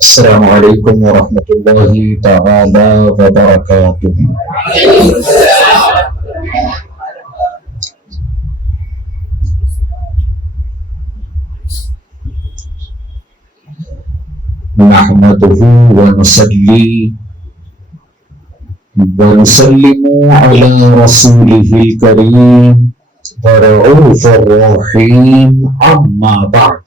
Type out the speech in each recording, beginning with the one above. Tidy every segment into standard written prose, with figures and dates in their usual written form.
السلام علیکم ورحمۃ اللہ تعالی وبرکاتہ۔ نحمده ونصلي ونسلم على رسوله الكريم ورؤوف الرحيم أما بعد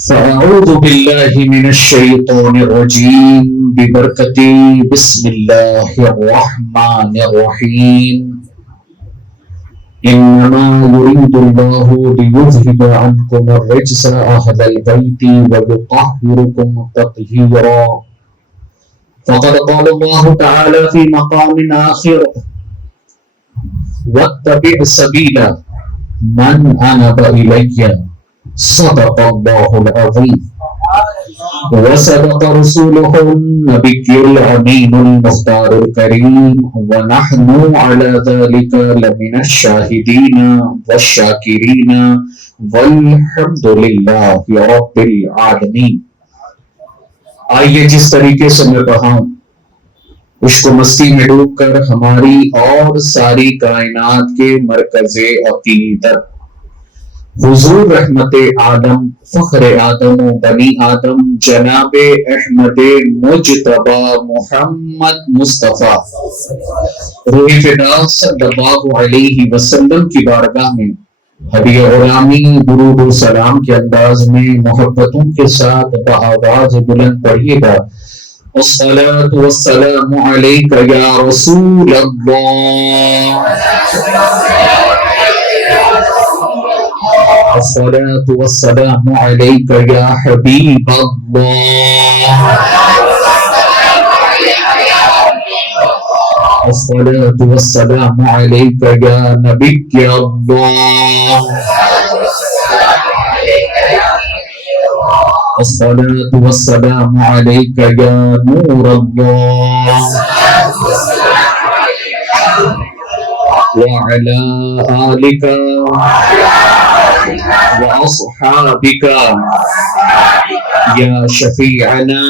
فأعوذ بالله من الشيطان الرجيم ببركة بسم الله الرحمن الرحيم إنما يريد الله ليذهب عنكم الرجس أهل البيت ويطهركم تطهيرا فقد قال الله تعالى في مقام آخر واتبع سبيل من أناب إلي صدق الله العظيم وصدق رسوله النبي الأمين المختار الكريم ونحن على ذلك لمن الشاهدين والشاكرين والحمد لله رب العالمين۔ آئیے جس طریقے سے میں پڑھا ہوں عشق و مستی میں ڈوب کر ہماری اور ساری کائنات کے مرکز عقیدت حضور رحمت عالم فخر آدم و بنی آدم جناب احمد مجتبی محمد مصطفیٰ روح فدا صلی اللہ علیہ وسلم کی بارگاہ میں ہدیہ غلامی درود و سلام کے انداز میں محبتوں کے ساتھ بآواز بلند پڑھیے گا الصلاۃ والسلام علیک یا رسول اللہ، الصلاة والسلام عليك يا حبيب الله، الصلاة والسلام عليك يا نبي الله، الصلاة والسلام عليك يا نور الله وعلى آلك وأصحابك يا شفيعنا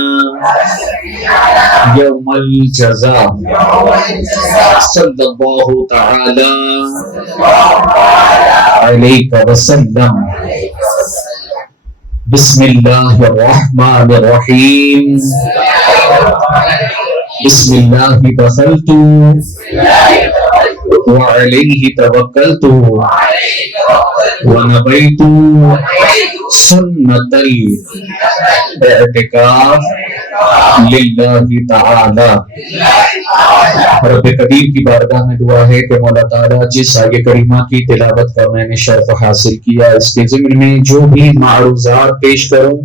يوم الجزاء صلى الله تعالى عليك وسلم۔ بسم الله الرحمن الرحيم، بسم الله دخلت وعليه توكلت ونبيت سنة الاعتكاف للہ تعالی۔ رب قدیر کی بارگاہ میں دعا ہے کہ مولا تعالیٰ جس آیہ کریمہ کی تلاوت کا میں نے شرف حاصل کیا اس کے ضمن میں جو بھی معروضات پیش کروں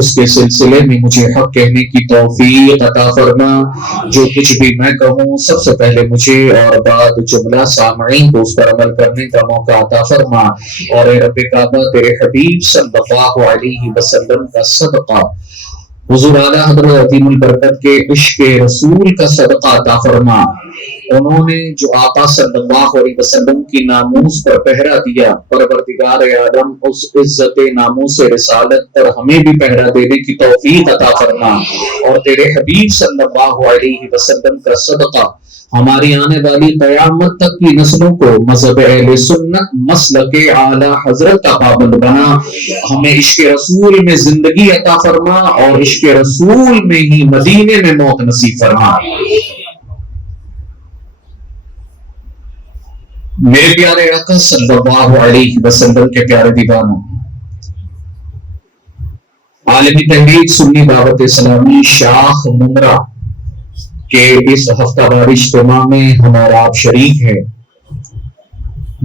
اس کے سلسلے میں مجھے حق کہنے کی توفیق عطا فرما۔ جو کچھ بھی میں کہوں سب سے پہلے مجھے اور بعد جملہ سامعین کو اس پر عمل کرنے کا موقع عطا فرما، اور اے رب کعبہ تیرے حبیب صلی اللہ علیہ وسلم کا صدقہ حضور اعلیٰ حضرت عظیم البرکت کے عشق رسول کا صدقہ عطا فرما۔ انہوں نے جو آقا صلی اللہ علیہ وسلم کی ناموس پر پہرا دیا، پروردگار عالم اس عزت ناموس رسالت پر ہمیں بھی پہرا دینے کی توفیق عطا فرما، اور تیرے حبیب صلی اللہ علیہ وسلم کا صدقہ ہماری آنے والی قیامت تک کی نسلوں کو مذہب اہل سنت مسلک اعلی حضرت کا پابند بنا، ہمیں عشق رسول میں زندگی عطا فرما اور عشق رسول میں ہی مدینے میں موت نصیب فرما۔ میرے پیارے آقا صلی اللہ علیہ وسلم کے پیارے دیوانوں، عالمی تحریک سنی دعوت اسلامی شاخ ممرہ کہ اس ہفتہ وار اجتماع میں ہمارا آپ شریک ہے،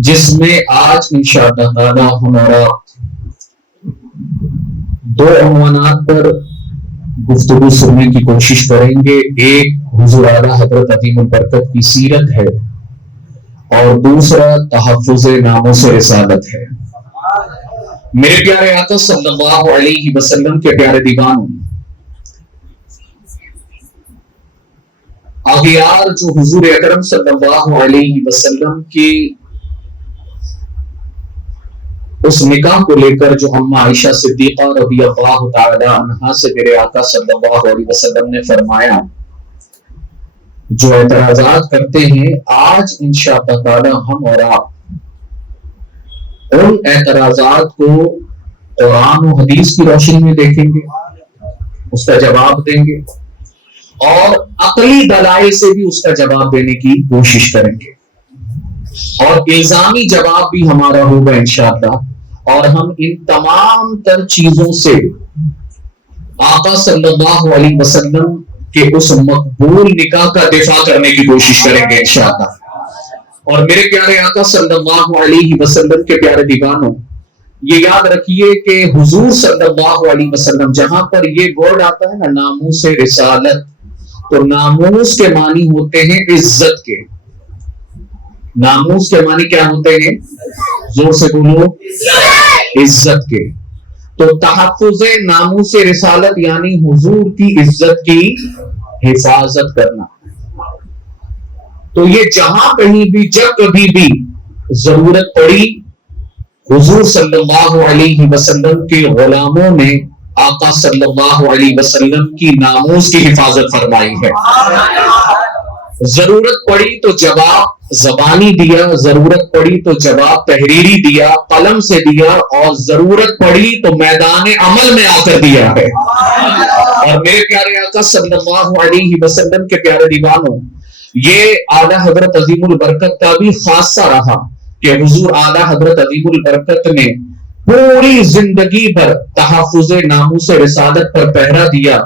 جس میں آج انشاءاللہ تعالی ہمارا دو عنوانات پر گفتگو سننے کی کوشش کریں گے۔ ایک حضور اعلیٰ حضرت عظیم البرکت کی سیرت ہے اور دوسرا تحفظ ناموس رسالت ہے۔ میرے پیارے آقا صلی اللہ علیہ وسلم کے پیارے دیوانوں، اغیار جو حضور اکرم صلی اللہ علیہ وسلم کی اس نکاح کو لے کر جو اما عائشہ صدیقہ رضی اللہ تعالی عنہا سے میرے آقا صلی اللہ علیہ وسلم نے فرمایا، جو اعتراضات کرتے ہیں آج انشاءاللہ تعالی ہم اور آپ ان اعتراضات کو قرآن و حدیث کی روشنی میں دیکھیں گے، اس کا جواب دیں گے اور عقلی دلائل سے بھی اس کا جواب دینے کی کوشش کریں گے، اور الزامی جواب بھی ہمارا ہوگا انشاءاللہ، اور ہم ان تمام تر چیزوں سے آقا صلی اللہ علیہ وسلم کے اس مقبول نکاح کا دفاع کرنے کی کوشش کریں گے انشاءاللہ۔ اور میرے پیارے آقا صلی اللہ علیہ وسلم کے پیارے دیوانوں، یہ یاد رکھیے کہ حضور صلی اللہ علیہ وسلم جہاں پر یہ ورڈ آتا ہے نا ناموس رسالت، تو ناموس کے معنی ہوتے ہیں عزت کے۔ ناموس کے معنی کیا ہوتے ہیں؟ زور سے بولو، عزت کے۔ تو تحفظ ناموس رسالت یعنی حضور کی عزت کی حفاظت کرنا۔ تو یہ جہاں کہیں بھی جب کبھی بھی ضرورت پڑی، حضور صلی اللہ علیہ وسلم کے غلاموں نے آقا صلی اللہ علیہ وسلم کی ناموس کی حفاظت فرمائی ہے۔ ضرورت پڑی تو جواب زبانی دیا، ضرورت پڑی تو جواب تحریری دیا، قلم سے دیا، اور ضرورت پڑی تو میدان عمل میں آ کر دیا ہے۔ اور میرے پیارے آقا صلی اللہ علیہ وسلم کے پیارے دیوانوں، یہ اعلی حضرت عظیم البرکت کا بھی خاصہ رہا کہ حضور اعلی حضرت عظیم البرکت نے پوری زندگی بھر تحفظ ناموس رسالت پر پہرا دیا،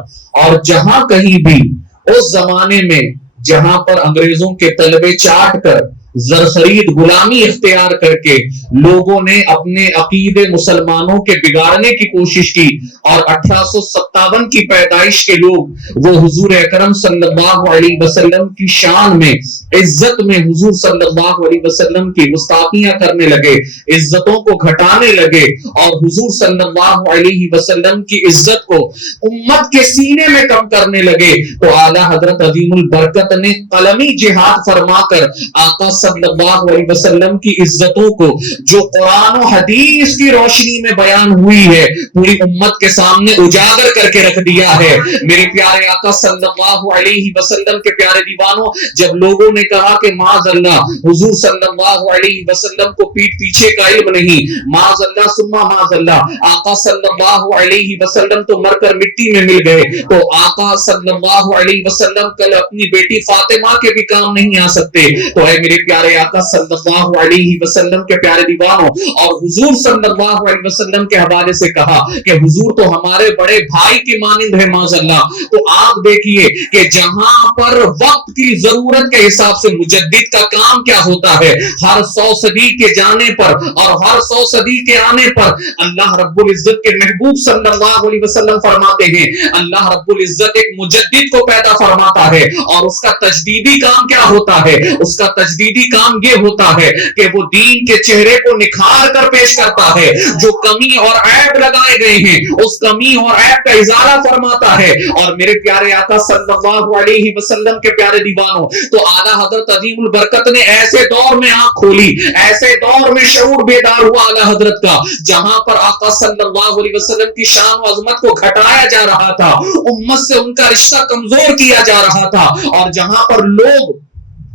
اور جہاں کہیں بھی اس زمانے میں جہاں پر انگریزوں کے تلبے چاٹ کر زرخرید غلامی اختیار کر کے لوگوں نے اپنے عقیدے مسلمانوں کے بگاڑنے کی کوشش کی، اور 1857 کی پیدائش کے لوگ وہ حضور اکرم صلی اللہ علیہ وسلم کی شان میں، عزت میں حضور صلی اللہ علیہ وسلم کی گستاخیاں کرنے لگے، عزتوں کو گھٹانے لگے، اور حضور صلی اللہ علیہ وسلم کی عزت کو امت کے سینے میں کم کرنے لگے، تو اعلیٰ حضرت عظیم البرکت نے قلمی جہاد فرما کر آقا صلی اللہ علیہ وسلم کی عزتوں کو جو قرآن و حدیث کی روشنی میں بیان ہوئی ہے پوری امت کے سامنے اجاگر کر کے رکھ دیا ہے۔ میرے پیارے آقا صلی اللہ علیہ وسلم کے پیارے دیوانوں، جب لوگوں نے کہا کہ معاذ اللہ حضور صلی اللہ علیہ وسلم کو پیٹ پیچھے کا علم نہیں، معاذ اللہ ثم معاذ اللہ آقا صلی اللہ علیہ وسلم تو مر کر مٹی میں مل گئے، تو آقا صلی اللہ علیہ وسلم کل اپنی بیٹی فاطمہ کے بھی کام نہیں آ سکتے، تو اے میرے پیارے آقا صلی اللہ علیہ وسلم کے پیارے دیوانوں، اور حضور صلی اللہ علیہ وسلم کے حوالے سے کہا کہ حضور تو ہمارے بڑے بھائی کی مانند ہے معاذ اللہ۔ تو آپ دیکھیے کہ جہاں پر وقت کی ضرورت کے حساب سے مجدد کا کام کیا ہوتا ہے، ہر 100 صدی کے جانے پر اور ہر 100 صدی کے آنے پر اللہ رب العزت کے محبوب صلی اللہ علیہ وسلم فرماتے ہیں اللہ رب العزت ایک مجدد کو پیدا فرماتا ہے، اور اس کا تجدیدی کام کیا ہوتا ہے؟ اس کا تجدیدی کام یہ ہوتا ہے کہ وہ دین کے چہرے کو نکھار کر پیش کرتا ہے، جو کمی اور عیب لگائے گئے ہیں اس کمی اور عیب کا ازالہ فرماتا ہے۔ اور میرے پیارے آقا صلی اللہ علیہ وسلم کے پیارے دیوانوں، تو اعلیٰ حضرت عظیم البرکت نے ایسے دور میں آنکھ کھولی، ایسے دور میں شعور بیدار ہوا اعلیٰ حضرت کا، جہاں پر آقا صلی اللہ علیہ وسلم کی شان و عظمت کو گھٹایا جا رہا تھا، امت سے ان کا رشتہ کمزور کیا جا رہا تھا، اور جہاں پر لوگ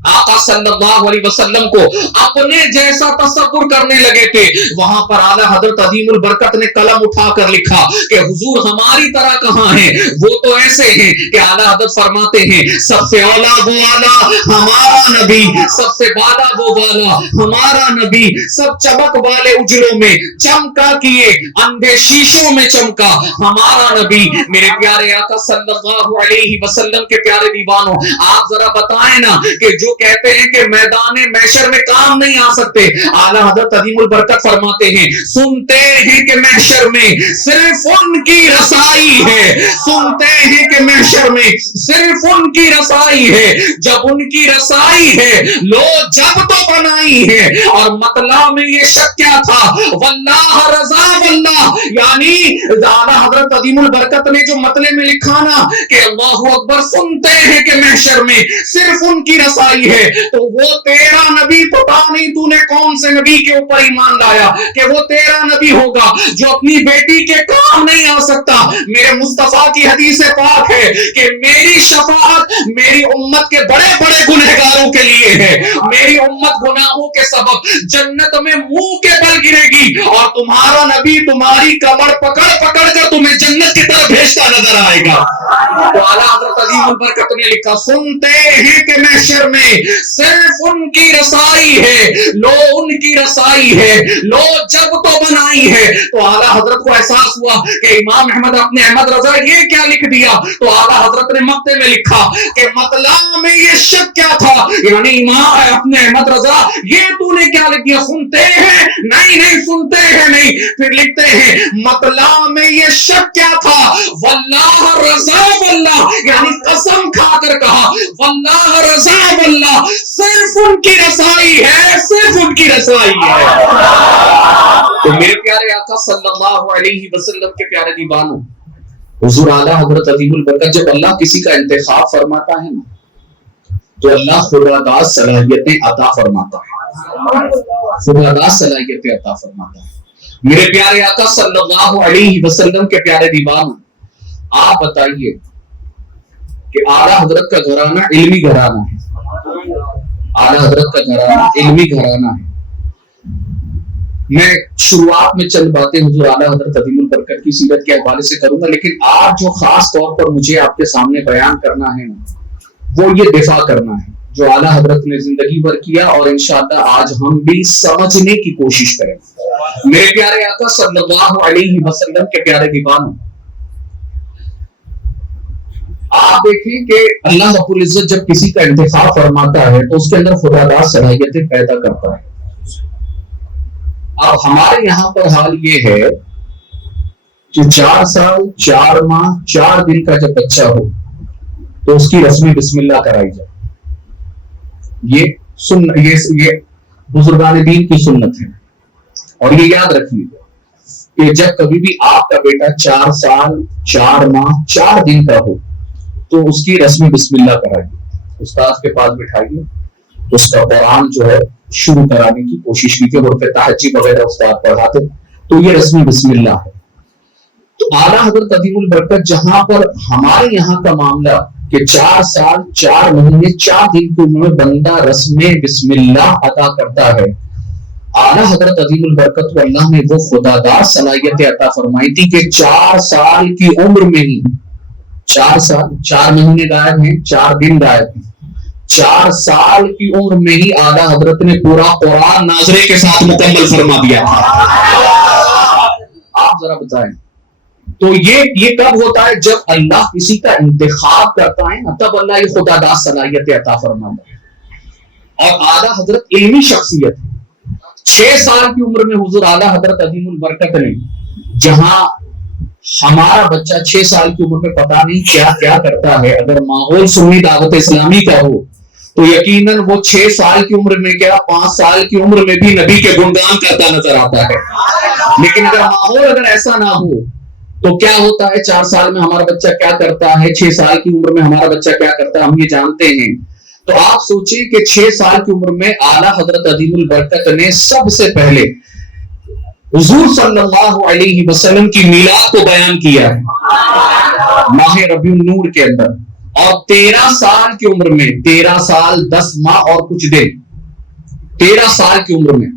آقا صلی اللہ علیہ وسلم کو اپنے جیسا تصور کرنے لگے تھے، وہاں پر اعلیٰ حضرت عظیم البرکت نے قلم اٹھا کر لکھا کہ حضور ہماری طرح کہاں ہیں، وہ تو ایسے ہیں کہ اعلیٰ حضرت فرماتے ہیں سب سے اولا وہ اعلیٰ ہمارا نبی، سب سے بالا وہ بالا ہمارا نبی، سب چمک والے اجروں میں چمکا کیے اندھے شیشوں میں چمکا ہمارا نبی۔ میرے پیارے آقا صلی اللہ علیہ وسلم کے پیارے دیوانوں، آپ ذرا بتائیں نا کہ جو کہتے ہیں کہ میدان محشر میں کام نہیں آ سکتے، اعلیٰ حضرت عظیم البرکت فرماتے ہیں سنتے ہیں کہ محشر میں صرف ان کی رسائی ہے، سنتے ہیں کہ محشر میں صرف ان کی رسائی ہے، جب ان کی رسائی ہے لو جب تو بنائی ہے، اور مطلع میں یہ شک کیا تھا واللہ رضا واللہ، یعنی اعلیٰ حضرت عظیم البرکت نے جو مطلع میں لکھا نا کہ اللہ اکبر، سنتے ہیں کہ محشر میں صرف ان کی رسائی رسائی ہے تو وہ تیرا نبی پتا نہیں تو نے کون سے نبی کے اوپر ایمان لایا کہ وہ تیرا نبی ہوگا جو اپنی بیٹی کے کام نہیں آ سکتا. میرے مصطفیٰ کی حدیث پاک ہے کہ میری شفاعت میری امت کے بڑے بڑے گنہگاروں کے لیے ہے. میری امت گناہوں کے سبب جنت میں منہ کے بل گرے گی اور تمہارا نبی تمہاری کمر پکڑ پکڑ کر تمہیں جنت کی طرف بھیجتا نظر آئے گا. تو اعلیٰ حضرت عظیم البرکت نے لکھا سنتے ہیں کہ محشر میں صرف ان کی رسائی ہے, لو ان کی رسائی ہے, لو جب تو بنائی ہے. تو اعلیٰ حضرت کو احساس ہوا کہ امام احمد اپنے احمد رضا یہ کیا لکھ دیا. تو اعلیٰ حضرت نے مقطع میں لکھا کہ مطلب میں یہ شک کیا تھا, یعنی امام اپنے احمد رضا یہ تو نے کیا لکھ دیا, سنتے ہیں نہیں سنتے ہیں نہیں. پھر لکھتے ہیں مطلب میں یہ شک کیا تھا, واللہ رضا واللہ, یعنی قسم کھا کر کہا واللہ رضا واللہ, صرف ان کی رسائی ہے, صرف ان کی رسائی ہے. تو میرے پیارے آقا صلی اللہ علیہ وسلم کے پیارے دیوانوں, حضور اعلیٰ حضرت عظیم البرکت جب اللہ کسی کا انتخاب فرماتا ہے تو اللہ خداداد صلاحیتیں عطا فرماتا ہے, خداداد صلاحیتیں عطا فرماتا ہے. میرے پیارے آقا صلی اللہ علیہ وسلم کے پیارے دیوانوں, آپ بتائیے کہ اعلیٰ حضرت کا گھرانہ علمی گھرانہ ہے, اعلیٰ حضرت کا گھرانہ علمی گھرانہ ہے. میں شروعات میں چند باتیں حضور اعلیٰ حضرت عظیم البرکت کی سیرت کے حوالے سے کروں گا, لیکن آج جو خاص طور پر مجھے آپ کے سامنے بیان کرنا ہے وہ یہ دفاع کرنا ہے جو اعلیٰ حضرت نے زندگی بھر کیا, اور انشاءاللہ آج ہم بھی سمجھنے کی کوشش کریں. میرے پیارے آقا صلی اللہ علیہ وسلم کے پیارے دیوانوں, آپ دیکھیں کہ اللہ رب العزت جب کسی کا انتخاب فرماتا ہے تو اس کے اندر خداداد صلاحیتیں پیدا کرتا ہے. اب ہمارے یہاں پر حال یہ ہے کہ 4 سال 4 ماہ 4 دن کا جب بچہ ہو تو اس کی رسم بسم اللہ کرائی جائے. یہ بزرگان دین کی سنت ہے, اور یہ یاد رکھیے کہ جب کبھی بھی آپ کا بیٹا 4 سال 4 ماہ 4 دن کا ہو تو اس کی رسم بسم اللہ کرائیے, استاد کے پاس بٹھائیے, اس کا قرآن جو ہے شروع کرانے کی کوشش کیجیے, اور پھر تہجد وغیرہ استاد پڑھاتے, تو یہ رسم بسم اللہ ہے. تو اعلیٰ حضرت عظیم البرکت جہاں پر ہمارے یہاں کا معاملہ کہ 4 سال 4 مہینے 4 دن کی عمر میں بندہ رسم بسم اللہ ادا کرتا ہے, اعلیٰ حضرت عظیم البرکت کو اللہ نے وہ خداداد صلاحیتیں عطا فرمائی تھی کہ 4 سال کی عمر میں ہی, 4 سال 4 مہینے غائب ہیں 4 دن غائب ہیں, 4 سال کی عمر میں ہی اعلیٰ حضرت نے پورا قرآن ناظرے کے ساتھ مکمل فرما دیا. آپ ذرا بتائیں تو یہ کب ہوتا ہے؟ جب اللہ کسی کا انتخاب کرتا ہے نا, تب اللہ یہ خداداد صلاحیتیں عطا فرماتا ہے. اور اعلیٰ حضرت علمی شخصیت ہے. 6 سال کی عمر میں حضور اعلیٰ حضرت عظیم البرکت نے, جہاں ہمارا بچہ 6 سال کی عمر میں پتا نہیں کیا کیا کرتا ہے, اگر ماحول سنی دعوت اسلامی کا ہو تو یقیناً وہ 6 سال کی عمر میں کیا 5 سال کی عمر میں بھی نبی کے گنگان کرتا نظر آتا ہے. لیکن اگر ماحول ایسا نہ ہو تو کیا ہوتا ہے, 4 سال میں ہمارا بچہ کیا کرتا ہے, 6 سال کی عمر میں ہمارا بچہ کیا کرتا ہے, ہم یہ جانتے ہیں. تو آپ سوچیں کہ 6 سال کی عمر میں اعلیٰ حضرت عظیم البرکت نے سب سے پہلے حضور صلی اللہ علیہ وسلم کی میلاد کو بیان کیا ہے ماہ ربیع النور کے اندر, اور 13 سال کی عمر میں 13 سال 10 ماہ اور کچھ دن 13 سال کی عمر میں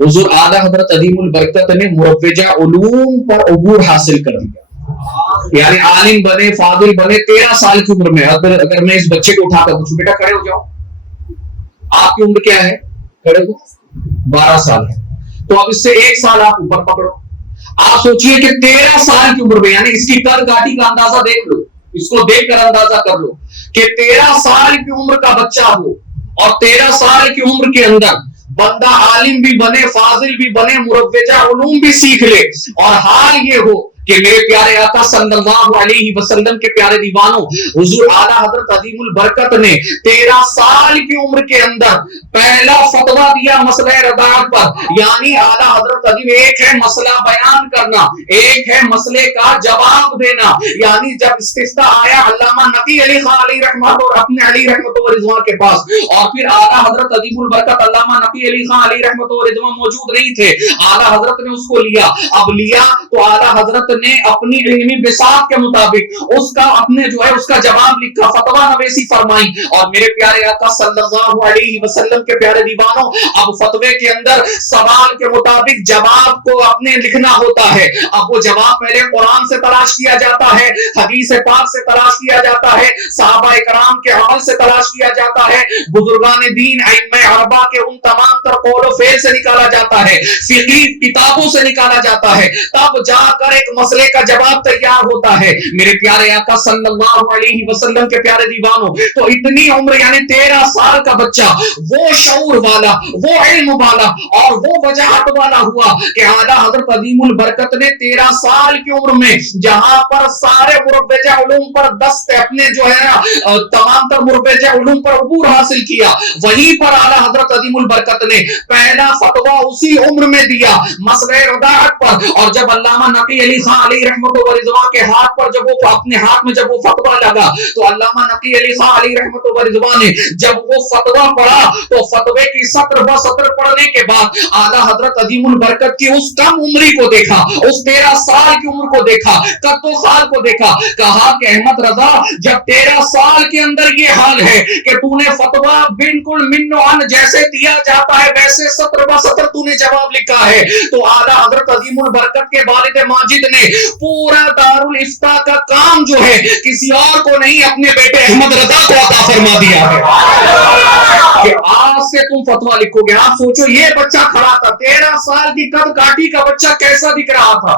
حضور اعلیٰ حضرت عظیم البرکت نے مروجہ علوم پر عبور حاصل کر دیا, یعنی عالم بنے فاضل بنے 13 سال کی عمر میں. اگر میں اس بچے کو اٹھا کر پوچھوں بیٹا کھڑے ہو جاؤ, آپ کی عمر کیا ہے, کھڑے ہو 12 سال ہے, تو اب اس سے 1 سال آپ اوپر پکڑو. آپ سوچئے کہ 13 سال کی عمر میں, یعنی اس کی قد کاٹی کا اندازہ دیکھ لو, اس کو دیکھ کر اندازہ کر لو کہ 13 سال کی عمر کا بچہ ہو اور 13 سال کی عمر کے اندر بندہ عالم بھی بنے فاضل بھی بنے مروجہ علوم بھی سیکھ لے, اور حال یہ ہو کہ میرے پیارے آقا صلی اللہ علیہ وسلم کے پیارے دیوانوں، حضور اعلیٰ حضرت عظیم البرکت نے 13 سال کی عمر کے اندر پہلا فتویٰ دیا مسئلہ رضاعت پر. یعنی اعلیٰ حضرت عظیم، ایک ہے مسئلہ بیان کرنا، ایک ہے مسئلے کا جواب دینا. یعنی جب استفتاء آیا علامہ نقی علی خان علیہ رحمت اور اپنے علی رحمت و رضوان کے پاس، اور پھر اعلیٰ حضرت عظیم البرکت علامہ نقی علی خان علیہ رحمت و رضوان موجود نہیں تھے، اعلیٰ حضرت نے اس کو لیا. اب لیا تو اعلیٰ حضرت نے اپنی علمی بساط کے مطابق اس کا اپنے جو ہے اس کا جواب لکھا، فتویٰ نویسی فرمائی. اور میرے پیارے آقا صلی اللہ علیہ وسلم کے پیارے دیوانوں، اب فتوے کے اندر سوال کے مطابق جواب کو اپنے لکھنا ہوتا ہے. اب وہ جواب پہلے قرآن سے تلاش کیا جاتا ہے، حدیث پاک سے تلاش کیا جاتا ہے، صحابہ کرام کے عمل سے تلاش کیا جاتا ہے، بزرگان دین ائمہ اربعہ کے ان تمام تر قول و فعل سے نکالا جاتا ہے، فقہی کتابوں سے نکالا جاتا ہے، تب جا کر ایک مسئلے کا جواب تیار ہوتا ہے. میرے پیارے آقا صلی اللہ علیہ وسلم کے پیارے دیوانوں، تو اتنی عمر یعنی 13 سال کا بچہ وہ شعور والا، وہ علم والا اور وہ وجاہت والا ہوا کہ اعلیٰ حضرت عظیم البرکت نے 13 سال کی عمر میں جہاں پر سارے مروجہ علوم پر دست اپنے جو ہے تمام تر مروجہ علوم پر عبور حاصل کیا، وہیں پر اعلیٰ حضرت عظیم البرکت نے پہلا فتویٰ اسی عمر میں دیا مسئلہ رضاعت پر. اور جب علامہ نقی علی خان علیہ رحمت و رضوان کے ہاتھ پر جب وہ اپنے ہاتھ میں جب وہ فتویٰ لگا تو علامہ نقی علی خان علیہ رحمت و رضوان نے جب وہ فتویٰ پڑھا تو فتوے کی سطر بہ سطر پڑھنے کے بعد اعلیٰ حضرت عظیم البرکت کی اس کم عمری کو دیکھا، اس 13 سال کی عمر کو دیکھا، قد و خال کو دیکھا، کہا کہ احمد رضا جب 13 سال کے اندر یہ حال ہے کہ تو نے فتویٰ بالکل من و عن جیسے دیا جاتا ہے ویسے سطر بہ سطر تو نے جواب لکھا ہے، تو اعلیٰ حضرت عظیم البرکت کے والد ماجد نے پورا دارالافتاء کا کام جو ہے کسی اور کو نہیں اپنے بیٹے احمد رضا کو عطا فرما دیا ہے کہ آج سے تم فتویٰ لکھو گے. آپ سوچو یہ بچہ کھڑا تھا 13 سال کی قد کاٹی کا بچہ کیسا دکھ رہا تھا.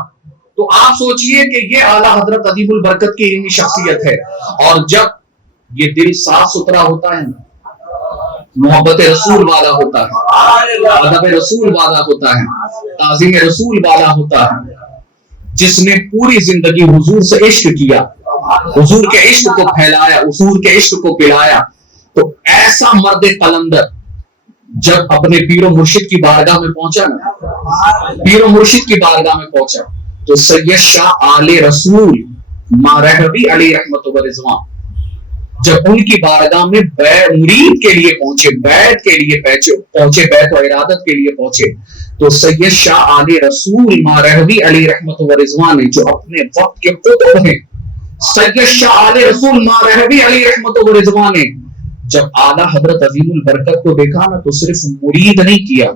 تو آپ سوچئے کہ یہ اعلیٰ حضرت عظیم البرکت کی علمی شخصیت ہے. اور جب یہ دل صاف ستھرا ہوتا ہے نا، محبت رسول والا ہوتا ہے، ادب رسول والا ہوتا ہے، تعظیم رسول والا ہوتا ہے، جس نے پوری زندگی حضور سے عشق کیا، حضور کے عشق کو پھیلایا، حضور کے عشق کو پلایا، تو ایسا مرد قلندر جب اپنے پیر و مرشد کی بارگاہ میں پہنچا نا، پیر و مرشد کی بارگاہ میں پہنچا تو سید شاہ آل رسول مارہوی علی رحمت و رضوان جب ان کی بارگاہ میں مرید کے لیے پہنچے، بیعت کے لیے پہنچے، بیعت و ارادت کے لیے پہنچے، تو سید شاہ آل رسول مارہوی علی رحمت و رضوان نے جو اپنے وقت کے قطب ہیں، سید شاہ آل رسول مارہوی علی رحمت و رضوان نے جب اعلیٰ حضرت عظیم البرکت کو دیکھا نا تو صرف مرید نہیں کیا،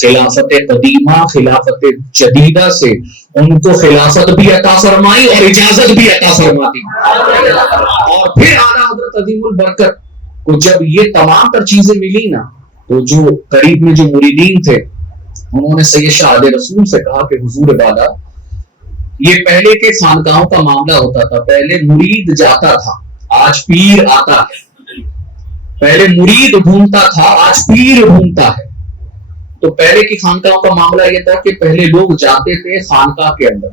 خلافت قدیمہ خلافت جدیدہ سے ان کو خلافت بھی عطا فرمائی اور اجازت بھی عطا فرما دی. اور پھر اعلیٰ حضرت عظیم البرکت کو جب یہ تمام تر چیزیں ملی نا تو جو قریب میں جو مریدین تھے انہوں نے سید شاہ آل رسول سے کہا کہ حضور والا، یہ پہلے کے خانقاہوں کا معاملہ ہوتا تھا، پہلے مرید جاتا تھا آج پیر آتا ہے، پہلے مرید ڈھونڈتا تھا آج پیر ڈھونڈتا ہے. تو پہلے کی خانقاہوں کا معاملہ یہ تھا کہ پہلے لوگ جاتے تھے خانقاہ کے اندر،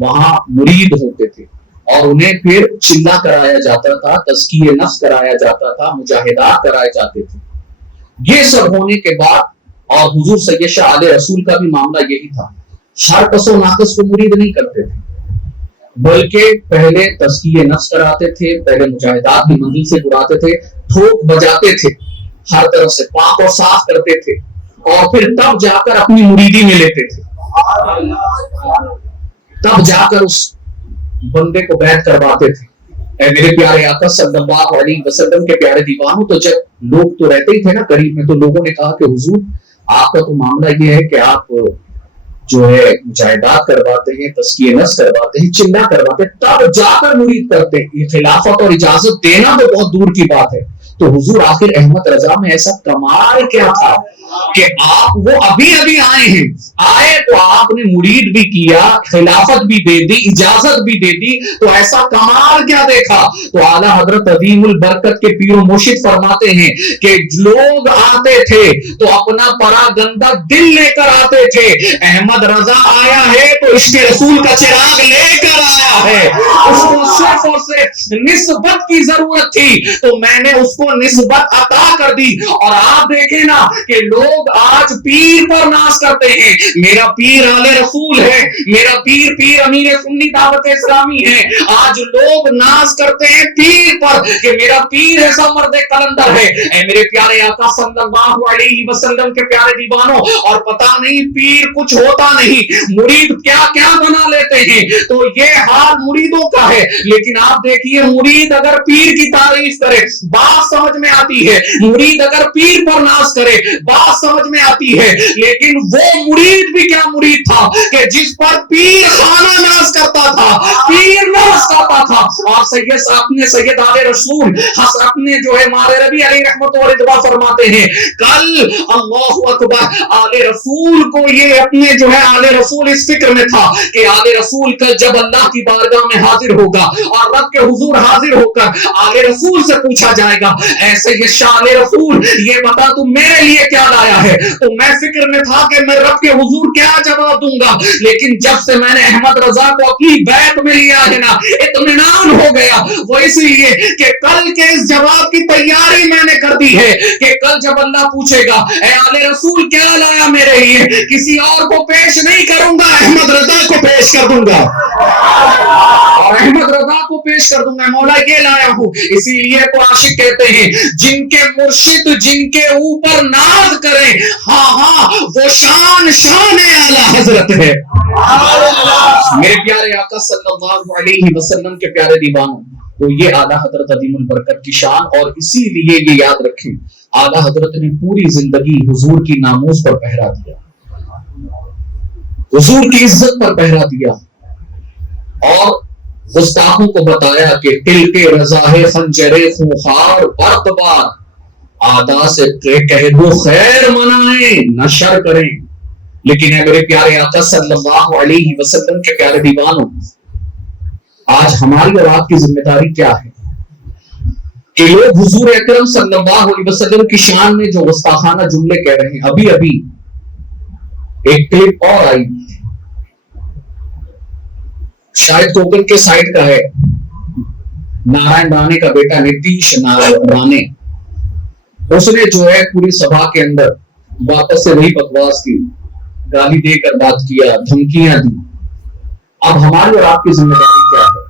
وہاں مرید ہوتے تھے اور انہیں پھر چلہ کرایا جاتا تھا، تزکیہ نفس کرایا جاتا تھا، مجاہدات کرائے جاتے تھے. یہ سب ہونے کے بعد اور حضور سید شاہ آل رسول کا بھی معاملہ یہی تھا، ہر کس و ناقص کو مرید نہیں کرتے تھے بلکہ پہلے تزکیہ نفس کراتے تھے، پہلے مجاہدات کی منزل سے بلاتے تھے، ٹھوک بجاتے تھے، ہر طرف سے پاک اور صاف کرتے تھے اور پھر تب جا کر اپنی مریدی میں لیتے تھے، تب جا کر اس بندے کو بیعت کرواتے تھے. اے میرے پیارے آقا صلی اللہ علیہ وسلم کے پیارے دیوانوں، تو جب لوگ تو رہتے ہی تھے نا قریب میں، تو لوگوں نے کہا کہ حضور آپ کا تو معاملہ یہ ہے کہ آپ جو ہے مجاہدات کرواتے ہیں، تزکیہ نفس کرواتے ہیں، چلہ کرواتے ہیں، تب جا کر مرید کرتے ہیں. یہ خلافت اور اجازت دینا تو بہت دور کی بات ہے، تو حضور آخر احمد رضا میں ایسا کمال کیا تھا کہ آپ وہ ابھی ابھی آئے ہیں, آئے تو آپ نے مرید بھی کیا, خلافت بھی دے دی, اجازت بھی دے دی, تو ایسا کمال کیا دیکھا. تو اعلیٰ حضرت عظیم البرکت کے پیر و مرشد فرماتے ہیں کہ لوگ آتے تھے تو اپنا پرا گندہ دل لے کر آتے تھے, احمد رضا آیا ہے تو اس کے رسول کا چراغ لے کر آیا ہے, اس کو صرف اور صرف نسبت کی ضرورت تھی تو میں نے اس کو نسبت عطا کر دی. اور آپ دیکھیں نا کہ لوگ آج پیر پر ناز کرتے ہیں, میرا پیر آل رسول ہے, میرا پیر پیر امیر سنی دعوت اسلامی ہے. آج لوگ ناز کرتے ہیں پیر پر کہ میرا پیر ایسا مرد کلندر ہے. اے میرے پیارے آقا صلی اللہ علیہ وسلم کے پیارے دیوانوں, اور پتہ نہیں پیر کچھ ہوتا نہیں, مرید کیا کیا بنا لیتے ہیں. تو یہ حال مریدوں کا ہے. لیکن آپ دیکھیے مرید اگر پیر کی تعریف کرے بات سمجھ میں آتی ہے, مرید اگر پیر پر ناز کرے بات سمجھ میں آتی ہے, لیکن وہ مرید بھی کیا مرید تھا کہ جس پر پیر خانہ ناز کرتا تھا, پیر ناز کرتا تھا. اور سید آل رسول اپنے جو ہے مارے ربی علیہ رحمت و رضوان فرماتے ہیں کل اللہ اکبر آل رسول کو یہ اپنے جو ہے آل رسول اس فکر میں تھا کہ آل رسول کل جب اللہ کی بارگاہ میں حاضر ہوگا اور رب کے حضور حاضر ہو کر آل رسول سے پوچھا جائے گا ایسے یہ شاہ آل رسول یہ بتا تو میرے لیے کیا لایا ہے. تو میں فکر میں تھا کہ میں رب کے حضور کیا جواب دوں گا, لیکن جب سے میں نے احمد رضا کو اپنی بیعت میں لیا ہے نا اطمینان ہو گیا. وہ اس لیے کہ کل کے اس جواب کی تیاری میں نے کر دی ہے کہ کل جب اللہ پوچھے گا اے آل رسول کیا لایا میرے لیے, کسی اور کو پیش نہیں کروں گا, احمد رضا کو پیش کر دوں گا, اور احمد رضا کو پیش کر دوں گا, مولا یہ لایا ہوں. اسی لیے تو عاشق کہتے ہیں جن کے مرشد جن کے اوپر ناز کریں, ہاں ہاں وہ شان شان اعلیٰ حضرت ہے. میرے پیارے آقا صلی اللہ علیہ وسلم کے پیارے دیوانوں, تو یہ اعلیٰ حضرت عظیم البرکت کی شان, اور اسی لیے یہ یاد رکھیں اعلیٰ حضرت نے پوری زندگی حضور کی ناموس پر پہرا دیا, حضور کی عزت پر پہرا دیا, اور گستاخوں کو بتایا کہ دل کے رضاہ خنجر خونخوار برتبار آدا سے کہہ دو خیر منائیں نہ شر کریں. لیکن اے میرے پیارے آقا صلی اللہ علیہ وسلم کے پیارے دیوانوں, آج ہماری اور آپ کی ذمہ داری کیا ہے کہ لوگ حضور اکرم صلی اللہ علیہ وسلم کی شان میں جو گستاخانہ جملے کہہ رہے ہیں. ابھی ابھی ایک کلپ اور آئی, شاید کوکن کے سائٹ کا ہے, نارائن رانے کا بیٹا نتیش رانے, اس نے جو ہے پوری سبھا کے اندر واپس سے وہی بکواس کی, گالی دے کر بات کیا, دھمکیاں دی. اب ہماری اور آپ کی ذمہ داری کیا ہے,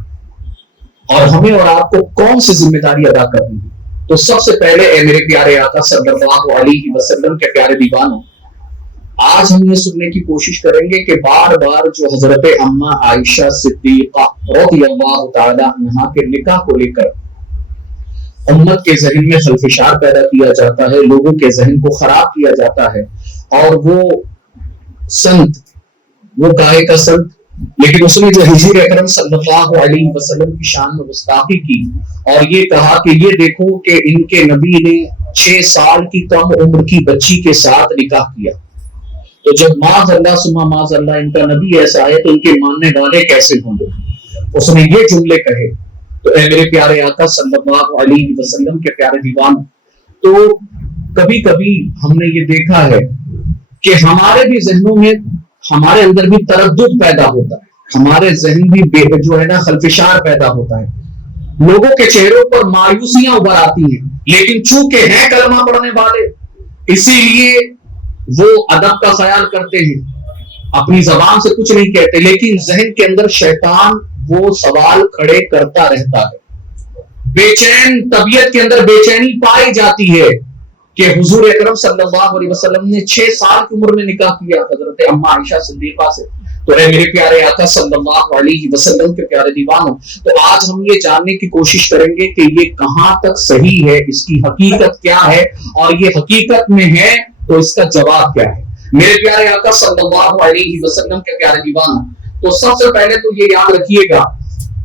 اور ہمیں اور آپ کو کون سی ذمہ داری ادا کرنی ہے؟ تو سب سے پہلے اے میرے پیارے آقا صلی اللہ علیہ وسلم کے پیارے دیوانوں, آج ہم یہ سننے کی کوشش کریں گے کہ بار بار جو حضرت اماں عائشہ صدیقہ رضی اللہ تعالی عنہا کے نکاح کو لے کر امت کے ذہن میں خلفشار پیدا کیا جاتا ہے, لوگوں کے ذہن کو خراب کیا جاتا ہے, اور وہ سنت, وہ گائے کا سنت, لیکن اس نے جو حضور اکرم صلی اللہ علیہ وسلم کی شان میں گستاخی کی اور یہ کہا کہ یہ دیکھو کہ ان کے نبی نے 6 سال کی کم عمر کی بچی کے ساتھ نکاح کیا, تو جب معاذ اللہ ثم معاذ اللہ ان کا نبی ایسا ہے تو ان کے ماننے والے کیسے ہوں گے. اس نے یہ جملے کہے. تو اے میرے پیارے آقا صلی اللہ علیہ وسلم کے پیارے دیوان, تو کبھی کبھی ہم نے یہ دیکھا ہے کہ ہمارے بھی ذہنوں میں ہمارے اندر بھی تردد پیدا ہوتا ہے, ہمارے ذہن بھی جو ہے نا خلفشار پیدا ہوتا ہے, لوگوں کے چہروں پر مایوسیاں ابھر آتی ہیں, لیکن چونکہ ہیں کلمہ پڑھنے والے اسی لیے وہ ادب کا خیال کرتے ہیں, اپنی زبان سے کچھ نہیں کہتے, لیکن ذہن کے اندر شیطان وہ سوال کھڑے کرتا رہتا ہے. بے چین طبیعت کے اندر بے چینی پائی جاتی ہے کہ حضور اکرم صلی اللہ علیہ وسلم نے 6 سال کی عمر میں نکاح کیا حضرت اماں عائشہ صدیقہ سے. تو اے میرے پیارے آقا صلی اللہ علیہ وسلم کے پیارے دیوانوں, تو آج ہم یہ جاننے کی کوشش کریں گے کہ یہ کہاں تک صحیح ہے, اس کی حقیقت کیا ہے, اور یہ حقیقت میں ہے تو اس کا جواب کیا ہے. میرے پیارے آقا صلی اللہ علیہ وسلم کے پیارے دیوانوں, تو سب سے پہلے تو یہ یاد رکھیے گا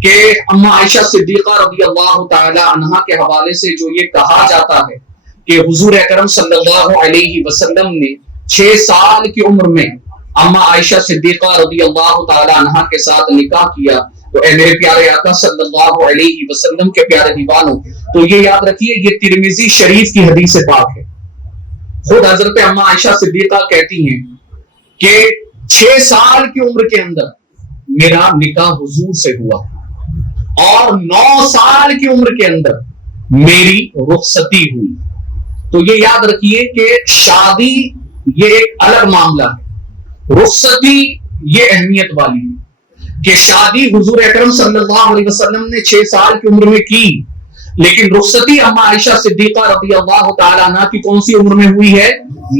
کہ اما عائشہ صدیقہ رضی اللہ تعالی عنہا کے حوالے سے جو یہ کہا جاتا ہے کہ حضور اکرم صلی اللہ علیہ وسلم نے 6 سال کی عمر میں اما عائشہ صدیقہ رضی اللہ تعالی عنہا کے ساتھ نکاح کیا، تو اے میرے پیارے آقا صلی اللہ علیہ وسلم کے پیارے دیوانوں، تو یہ یاد رکھیے یہ ترمذی شریف کی حدیث پاک ہے۔ خود حضرت اما عائشہ صدیقہ کہتی ہیں کہ 6 سال کی عمر کے اندر میرا نکاح حضور سے ہوا اور 9 سال کی عمر کے اندر میری رخصتی ہوئی۔ تو یہ یاد رکھیے کہ شادی یہ ایک الگ معاملہ ہے، رخصتی یہ اہمیت والی ہے کہ شادی حضور اکرم صلی اللہ علیہ وسلم نے 6 سال کی عمر میں کی، لیکن رخصتی اما عائشہ صدیقہ رضی اللہ تعالیٰ عنہ کی کون سی عمر میں ہوئی ہے؟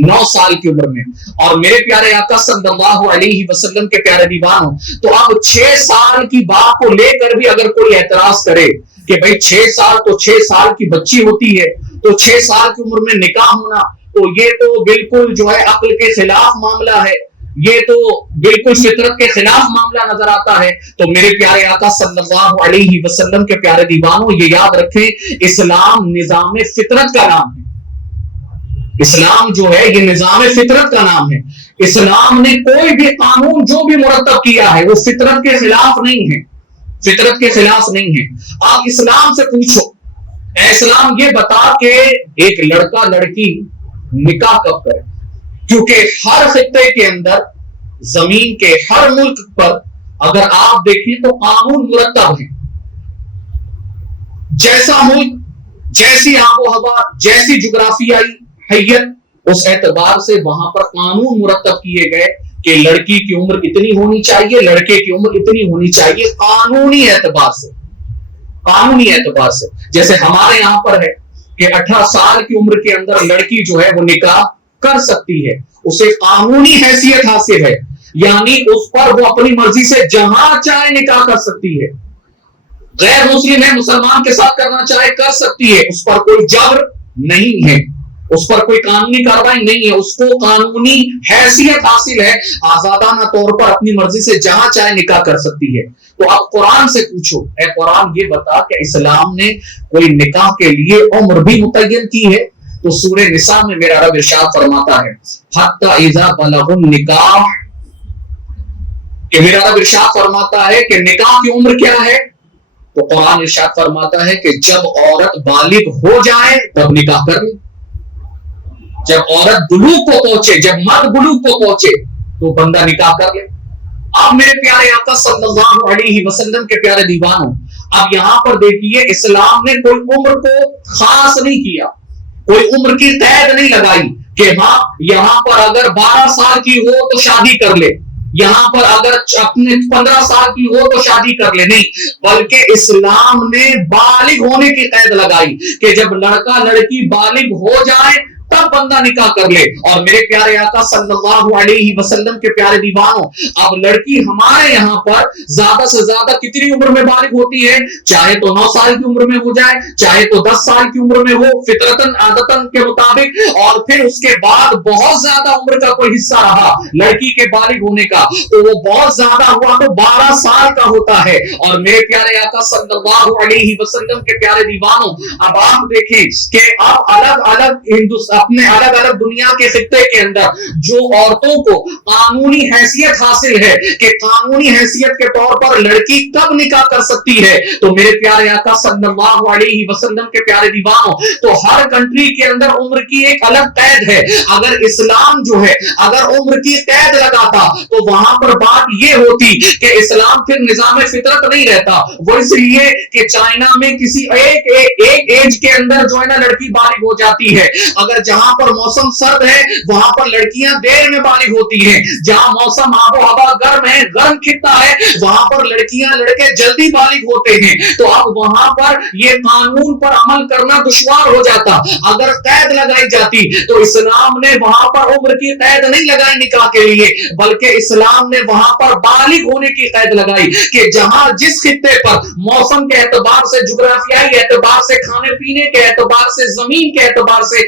9 سال کی عمر میں۔ اور میرے پیارے آقا صلی اللہ علیہ وسلم کے پیارے دیوانوں، تو اب 6 سال کی بات کو لے کر بھی اگر کوئی اعتراض کرے کہ بھائی 6 سال تو 6 سال کی بچی ہوتی ہے، تو 6 سال کی عمر میں نکاح ہونا تو یہ تو بالکل جو ہے عقل کے خلاف معاملہ ہے، یہ تو بالکل فطرت کے خلاف معاملہ نظر آتا ہے۔ تو میرے پیارے آقا صلی اللہ علیہ وسلم کے پیارے دیوانوں، یہ یاد رکھیں اسلام نظام فطرت کا نام ہے۔ اسلام جو ہے یہ نظام فطرت کا نام ہے۔ اسلام نے کوئی بھی قانون جو بھی مرتب کیا ہے وہ فطرت کے خلاف نہیں ہے، فطرت کے خلاف نہیں ہے۔ آپ اسلام سے پوچھو، اے اسلام یہ بتا کہ ایک لڑکا لڑکی نکاح کب کرے، کیونکہ ہر خطے کے اندر زمین کے ہر ملک پر اگر آپ دیکھیں تو قانون مرتب ہے۔ جیسا ملک، جیسی آب و ہوا، جیسی جغرافیائی حیت، اس اعتبار سے وہاں پر قانون مرتب کیے گئے کہ لڑکی کی عمر اتنی ہونی چاہیے، لڑکے کی عمر اتنی ہونی چاہیے، قانونی اعتبار سے، قانونی اعتبار سے۔ جیسے ہمارے یہاں پر ہے کہ 18 سال کی عمر کے اندر لڑکی جو ہے وہ نکاح کر سکتی ہے، اسے قانونی حیثیت حاصل ہے، یعنی اس پر وہ اپنی مرضی سے جہاں چاہے نکاح کر سکتی ہے، غیر مسلم ہے مسلمان کے ساتھ کرنا چاہے کر سکتی ہے، اس پر کوئی جبر نہیں ہے، اس پر کوئی قانونی کارروائی نہیں ہے، اس کو قانونی حیثیت حاصل ہے، آزادانہ طور پر اپنی مرضی سے جہاں چاہے نکاح کر سکتی ہے۔ تو آپ قرآن سے پوچھو، اے قرآن یہ بتا کہ اسلام نے کوئی نکاح کے لیے عمر بھی متعین کی ہے؟ تو سورہ نساء میں میرا رب ارشاد فرماتا ہے حتی اذا بلغ النکاح، کہ میرا رب ارشاد فرماتا ہے کہ نکاح کی عمر کیا ہے؟ تو قرآن ارشاد فرماتا ہے کہ جب عورت بالغ ہو جائے تب نکاح کر لے، جب عورت بلوغ کو پہنچے، جب مرد بلوغ کو پہنچے تو بندہ نکاح کر لے۔ اب میرے پیارے آقا صلی اللہ علیہ وسلم کے پیارے دیوانوں، اب یہاں پر دیکھیے اسلام نے کوئی عمر کو خاص نہیں کیا، کوئی عمر کی قید نہیں لگائی کہ ہاں یہاں پر اگر 12 سال کی ہو تو شادی کر لے، یہاں پر اگر اپنے 15 سال کی ہو تو شادی کر لے، نہیں، بلکہ اسلام نے بالغ ہونے کی قید لگائی کہ جب لڑکا لڑکی بالغ ہو جائے تب بندہ نکاح کر لے۔ اور میرے پیارے آقا صلی اللہ علیہ وسلم کے پیارے دیوانوں، اب لڑکی ہمارے یہاں پر زیادہ سے زیادہ کتنی عمر میں بالغ ہوتی ہے؟ چاہے تو 9 سال کی عمر میں ہو جائے، چاہے تو 10 سال کی عمر میں ہو فطرتاً عادتاً کے مطابق، اور پھر اس کے بعد بہت زیادہ عمر کا کوئی حصہ رہا لڑکی کے بالغ ہونے کا تو وہ بہت زیادہ ہوا تو 12 سال کا ہوتا ہے۔ اور میرے پیارے آقا صلی اللہ علیہ وسلم کے پیارے دیوانوں، اب آپ دیکھیں کہ اب الگ الگ اپنے الگ الگ دنیا کے خطے کے اندر جو عورتوں کو قانونی حیثیت حاصل ہے کہ قانونی حیثیت کے طور پر لڑکی کب نکاح کر سکتی ہے، تو میرے پیارے آقا صلی اللہ علیہ وسلم کے پیارے دیوانوں، تو ہر کنٹری کے اندر عمر کی ایک الگ قید ہے۔ اگر اسلام جو ہے اگر عمر کی قید لگاتا تو وہاں پر بات یہ ہوتی کہ اسلام پھر نظام فطرت نہیں رہتا، وہ اس لیے کہ چائنا میں کسی ایک ایج کے اندر جو ہے نا لڑکی بالغ ہو جاتی ہے، اگر جہاں پر موسم سرد ہے وہاں پر لڑکیاں دیر میں بالغ ہوتی ہیں، جہاں موسم آب و ہوا گرم ہے، گرم خطہ ہے، وہاں پر لڑکیاں لڑکے جلدی بالغ ہوتے ہیں۔ تو اب وہاں پر یہ قانون پر عمل کرنا دشوار ہو جاتا۔ اگر قید لگائی جاتی تو اسلام نے وہاں پر عمر کی قید نہیں لگائی نکاح کے لیے، بلکہ اسلام نے وہاں پر بالغ ہونے کی قید لگائی کہ جہاں جس خطے پر موسم کے اعتبار سے، جغرافیائی اعتبار سے، کھانے پینے کے اعتبار سے، زمین کے اعتبار سے،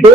2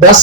10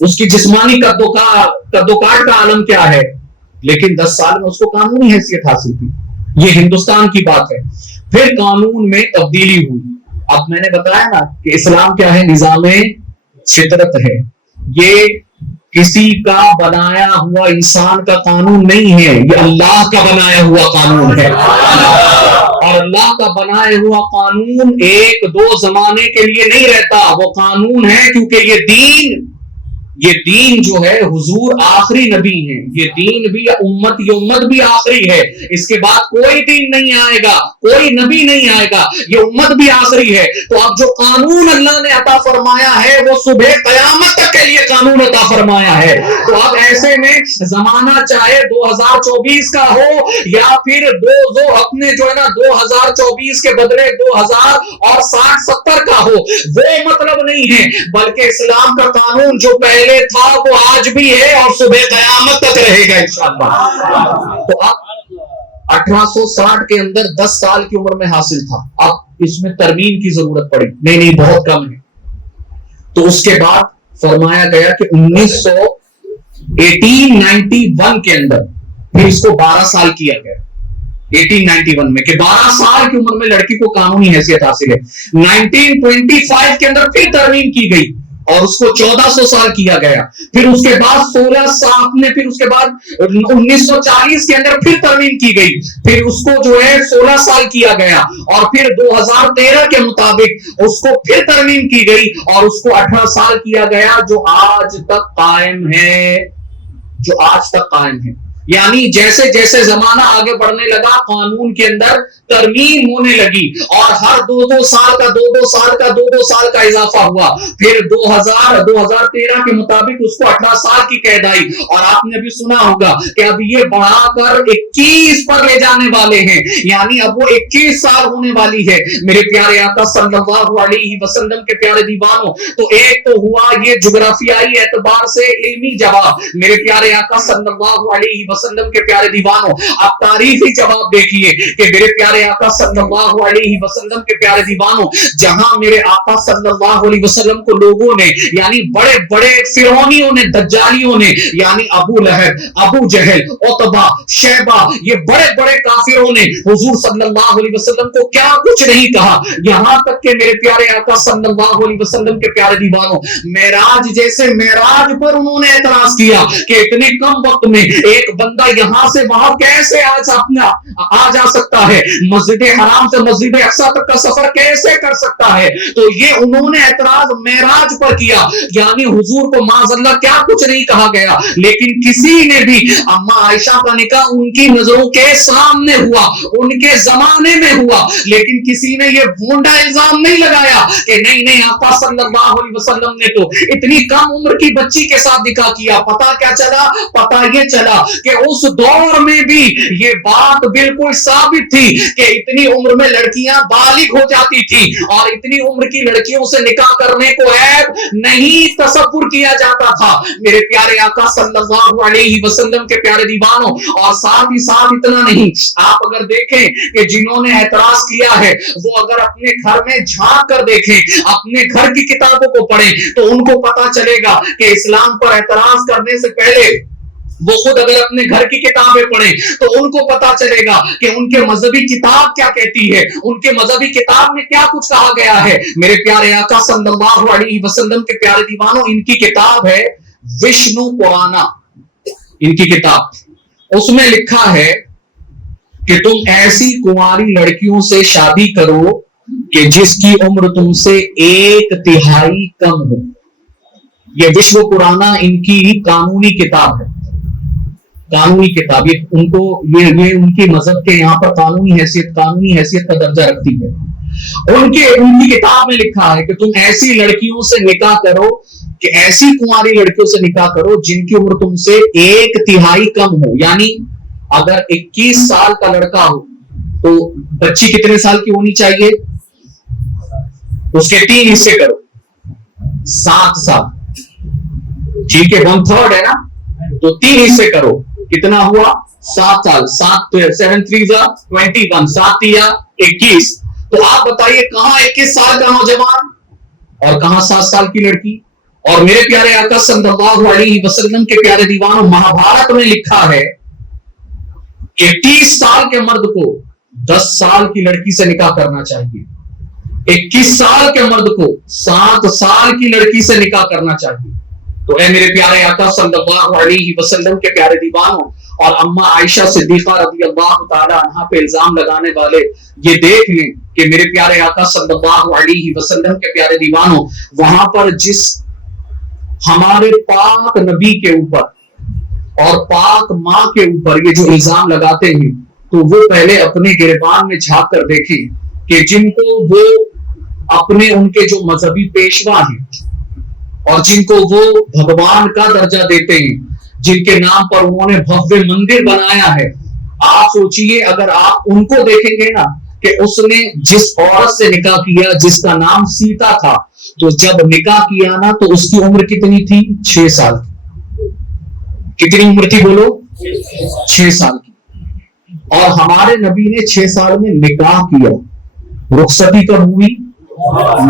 اس کی جسمانی قد-و-کاٹ کا عالم کیا ہے، لیکن 10 سال میں اس کو قانونی حیثیت حاصل تھی. یہ ہندوستان کی بات ہے. پھر قانون میں تبدیلی ہوئی. اب میں نے بتایا نا کہ اسلام کیا ہے، نظام فطرت ہے. یہ کسی کا بنایا ہوا انسان کا قانون نہیں ہے، یہ اللہ کا بنایا ہوا قانون ہے. اور اللہ کا بنایا ہوا قانون ایک دو زمانے کے لیے نہیں رہتا، وہ قانون ہے کیونکہ یہ دین جو ہے حضور آخری نبی ہیں. یہ دین بھی یہ امت بھی آخری ہے. اس کے بعد کوئی دین نہیں آئے گا، کوئی نبی نہیں آئے گا، یہ امت بھی آخری ہے. تو اب جو قانون اللہ نے عطا فرمایا ہے وہ صبح قیامت تک کے لیے قانون عطا فرمایا ہے. تو اب ایسے میں زمانہ چاہے 2024 کا ہو یا پھر اپنے جو ہے نا 2024 کے بدلے 2060-70 کا ہو، وہ مطلب نہیں ہے، بلکہ اسلام کا قانون جو پہلے تھا وہ آج بھی ہے اور صبح قیامت تک رہے گا انشاءاللہ. تو اب 1860 کے اندر 10 سال کی عمر میں حاصل تھا. اب اس میں ترمیم کی ضرورت پڑی، نہیں بہت کم ہے. تو اس کے بعد فرمایا گیا کہ 1891 کے اندر پھر اس کو 12 سال کیا گیا. 1891 میں کہ 12 سال کی عمر میں لڑکی کو قانونی حیثیت حاصل ہے. 1925 کے اندر پھر ترمیم کی گئی اور اس کو 1400 سال کیا گیا. پھر اس کے بعد 16 سال میں، پھر اس کے بعد 1940 کے اندر پھر ترمیم کی گئی، پھر اس کو جو ہے 16 سال کیا گیا اور پھر 2013 کے مطابق اس کو پھر ترمیم کی گئی اور اس کو 18 سال کیا گیا، جو آج تک قائم ہے. یعنی جیسے جیسے زمانہ آگے بڑھنے لگا قانون کے اندر ترمیم ہونے لگی اور ہر 2 سال کا اضافہ ہوا. پھر 2013 کے مطابق اس کو 18 سال کی قید آئی اور آپ نے بھی سنا ہوگا کہ اب یہ بڑھا کر 21 پر لے جانے والے ہیں، یعنی اب وہ 21 سال ہونے والی ہے. میرے پیارے آقا صلی اللہ علیہ وسلم کے پیارے دیوانوں، تو ایک تو ہوا یہ جغرافیائی اعتبار سے علمی جواب. میرے پیارے آقا صلی اللہ علیہ وسلم کے پیارے دیوانوں، آپ تاریخی جواب دیکھیے کہ میرے پیارے آقا صلی اللہ علیہ وسلم کے پیارے دیوانوں، جہاں میرے آقا صلی اللہ علیہ وسلم کو لوگوں نے یعنی بڑے بڑے فرعونیوں نے، دجالیوں نے، یعنی ابو لہب، ابو جہل، عتبہ، شیبہ، یہ بڑے بڑے کافروں نے حضور صلی اللہ علیہ وسلم کو کیا کچھ نہیں کہا. یہاں تک کہ میرے پیارے آقا صلی اللہ علیہ وسلم کے پیارے دیوانوں، معراج جیسے معراج پر انہوں نے اعتراض کیا کہ اتنے کم وقت میں ایک بندہ یہاں سے وہاں کیسے آ جا سکتا ہے، مسجد حرام سے مسجد اقصی تک کا سفر کیسے کر سکتا ہے. تو یہ انہوں نے اعتراض معراج پر کیا. یعنی حضور کو معاذ اللہ کیا کچھ نہیں کہا گیا، لیکن کسی نے بھی اما عائشہ کا نکاح ان کی نظروں کے سامنے ہوا، ان کے زمانے میں ہوا، لیکن کسی نے یہ بھونڈا الزام نہیں لگایا کہ نہیں آقا صلی اللہ علیہ وسلم نے تو اتنی کم عمر کی بچی کے ساتھ نکاح کیا. پتہ کیا چلا؟ پتہ یہ چلا کہ اس دور میں بھی یہ بات بالکل ثابت تھی کہ اتنی عمر میں لڑکیاں بالغ ہو جاتی تھی اور اتنی عمر کی لڑکیوں سے نکاح کرنے کو عیب نہیں تصور کیا جاتا تھا. میرے پیارے آقا صلی اللہ علیہ وسلم کے پیارے دیوانوں، اور ساتھ ہی ساتھ اتنا نہیں، آپ اگر دیکھیں کہ جنہوں نے اعتراض کیا ہے وہ اگر اپنے گھر میں جھانک کر دیکھیں، اپنے گھر کی کتابوں کو پڑھیں تو ان کو پتا چلے گا کہ اسلام پر اعتراض کرنے سے پہلے وہ خود اگر اپنے گھر کی کتابیں پڑھیں تو ان کو پتا چلے گا کہ ان کے مذہبی کتاب کیا کہتی ہے، ان کے مذہبی کتاب میں کیا کچھ کہا گیا ہے. میرے پیارے آقا صلی اللہ علیہ وسلم کے پیارے دیوانوں، ان کی کتاب ہے وشنو پرانا. ان کی کتاب، اس میں لکھا ہے کہ تم ایسی کنواری لڑکیوں سے شادی کرو کہ جس کی عمر تم سے 1/3 کم ہو. یہ وشنو پرانا ان کی قانونی کتاب ہے. قانونی کتاب یہ ان کی مذہب کے یہاں پر قانونی حیثیت کا درجہ رکھتی ہے. ان کی کتاب میں لکھا ہے کہ تم ایسی لڑکیوں سے نکاح کرو، کہ ایسی کنواری لڑکیوں سے نکاح کرو جن کی عمر تم سے 1/3 کم ہو. یعنی اگر 21 سال کا لڑکا ہو تو بچی کتنے سال کی ہونی چاہیے؟ اس کے 3 حصے کرو، 7 سال. ٹھیک ہے، 1/3 ہے نا، تو 3 حصے کرو، کتنا ہوا؟ 7 سال. 7 3 21، 7 یا 21. تو آپ بتائیے کہاں 21 سال کا نوجوان اور کہاں 7 سال کی لڑکی؟ اور میرے پیارے آقا صلی اللہ علیہ وسلم کے پیارے دیوانوں، مہابھارت میں لکھا ہے کہ 30 سال کے مرد کو 10 سال کی لڑکی سے نکاح کرنا چاہیے، 21 سال کے مرد کو 7 سال کی لڑکی سے نکاح کرنا چاہیے۔ تو اے میرے پیارے آقا صلی اللہ علیہ وسلم کے پیارے دیوانوں اور اما عائشہ صدیقہ رضی اللہ تعالی عنہا پہ الزام لگانے والے یہ دیکھ لیں کہ میرے پیارے آقا صلی اللہ علیہ وسلم کے پیارے دیوانوں، وہاں پر جس ہمارے پاک نبی کے اوپر اور پاک ماں کے اوپر یہ جو الزام لگاتے ہیں، تو وہ پہلے اپنے گریبان میں جھانک کر دیکھیں کہ جن کو وہ اپنے ان کے جو مذہبی پیشوا ہیں اور جن کو وہ بھگوان کا درجہ دیتے ہیں، جن کے نام پر انہوں نے بھویہ مندر بنایا ہے، آپ سوچئے اگر آپ ان کو دیکھیں گے نا کہ اس نے جس عورت سے نکاح کیا جس کا نام سیتا تھا، تو جب نکاح کیا نا تو اس کی عمر کتنی تھی؟ 6 سال کی۔ کتنی عمر تھی بولو؟ 6 سال کی۔ اور ہمارے نبی نے 6 سال میں نکاح کیا، رخصتی کب ہوئی؟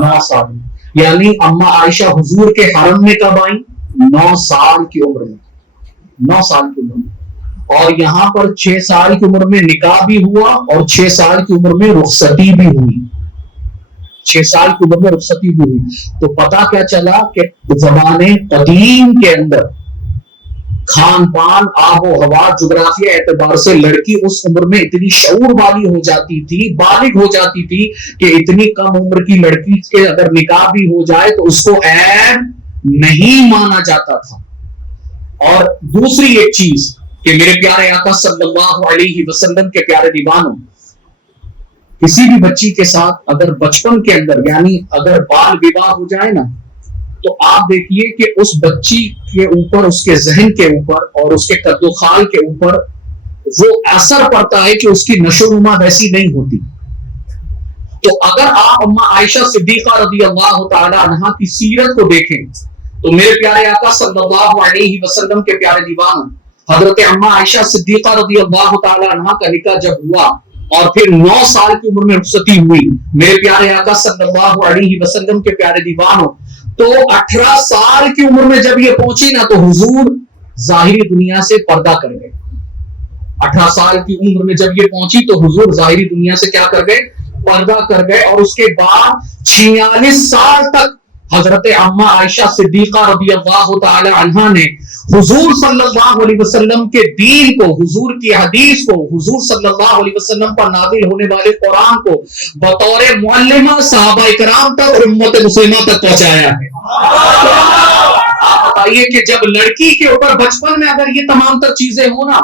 9 سال میں۔ یعنی اما عائشہ حضور کے حرم میں کب آئیں؟ 9 سال کی عمر میں، 9 سال کی عمر میں۔ اور یہاں پر 6 سال کی عمر میں نکاح بھی ہوا اور 6 سال کی عمر میں رخصتی بھی ہوئی، 6 سال کی عمر میں رخصتی بھی ہوئی۔ تو پتا کیا چلا کہ زمانے قدیم کے اندر کھان پان، آب و ہوا، جغرافیہ اعتبار سے لڑکی اس عمر میں اتنی شعور والی ہو جاتی تھی، بالغ ہو جاتی تھی کہ اتنی کم عمر کی لڑکی کے اگر نکاح بھی ہو جائے تو اس کو عیب نہیں مانا جاتا تھا۔ اور دوسری ایک چیز کہ میرے پیارے آقا صلی اللہ علیہ وسلم کے پیارے دیوانوں، کسی بھی بچی کے ساتھ اگر بچپن کے اندر یعنی اگر بال وواہ ہو جائے نا، تو آپ دیکھیے کہ اس بچی کے اوپر، اس کے ذہن کے اوپر اور اس کے قد و خال کے اوپر وہ اثر پڑتا ہے کہ اس کی نشو و نما ویسی نہیں ہوتی۔ تو اگر آپ اما عائشہ صدیقہ رضی اللہ تعالی عنہا کی سیرت کو دیکھیں تو میرے پیارے آقا صلی اللہ علیہ وسلم کے پیارے دیوان حضرت اما عائشہ صدیقہ رضی اللہ تعالی عنہا کا نکاح جب ہوا اور پھر 9 سال کی عمر میں رخصتی ہوئی، میرے پیارے آقا صلی اللہ علیہ وسلم کے پیارے دیوانوں، تو 18 سال کی عمر میں جب یہ پہنچی نا تو حضور ظاہری دنیا سے پردہ کر گئے۔ 18 سال کی عمر میں جب یہ پہنچی تو حضور ظاہری دنیا سے کیا کر گئے؟ پردہ کر گئے۔ اور اس کے بعد 46 سال تک حضرت اما عائشہ صدیقہ رضی اللہ تعالی عنہا نے حضور صلی اللہ علیہ وسلم کے دین کو، حضور کی حدیث کو، حضور صلی اللہ علیہ وسلم پر نازل ہونے والے قرآن کو بطور معلمہ صحابہ کرام تک اور امت مسلمہ تک پہنچایا ہے۔ آپ بتائیے کہ جب لڑکی کے اوپر بچپن میں اگر یہ تمام تر چیزیں ہوں نا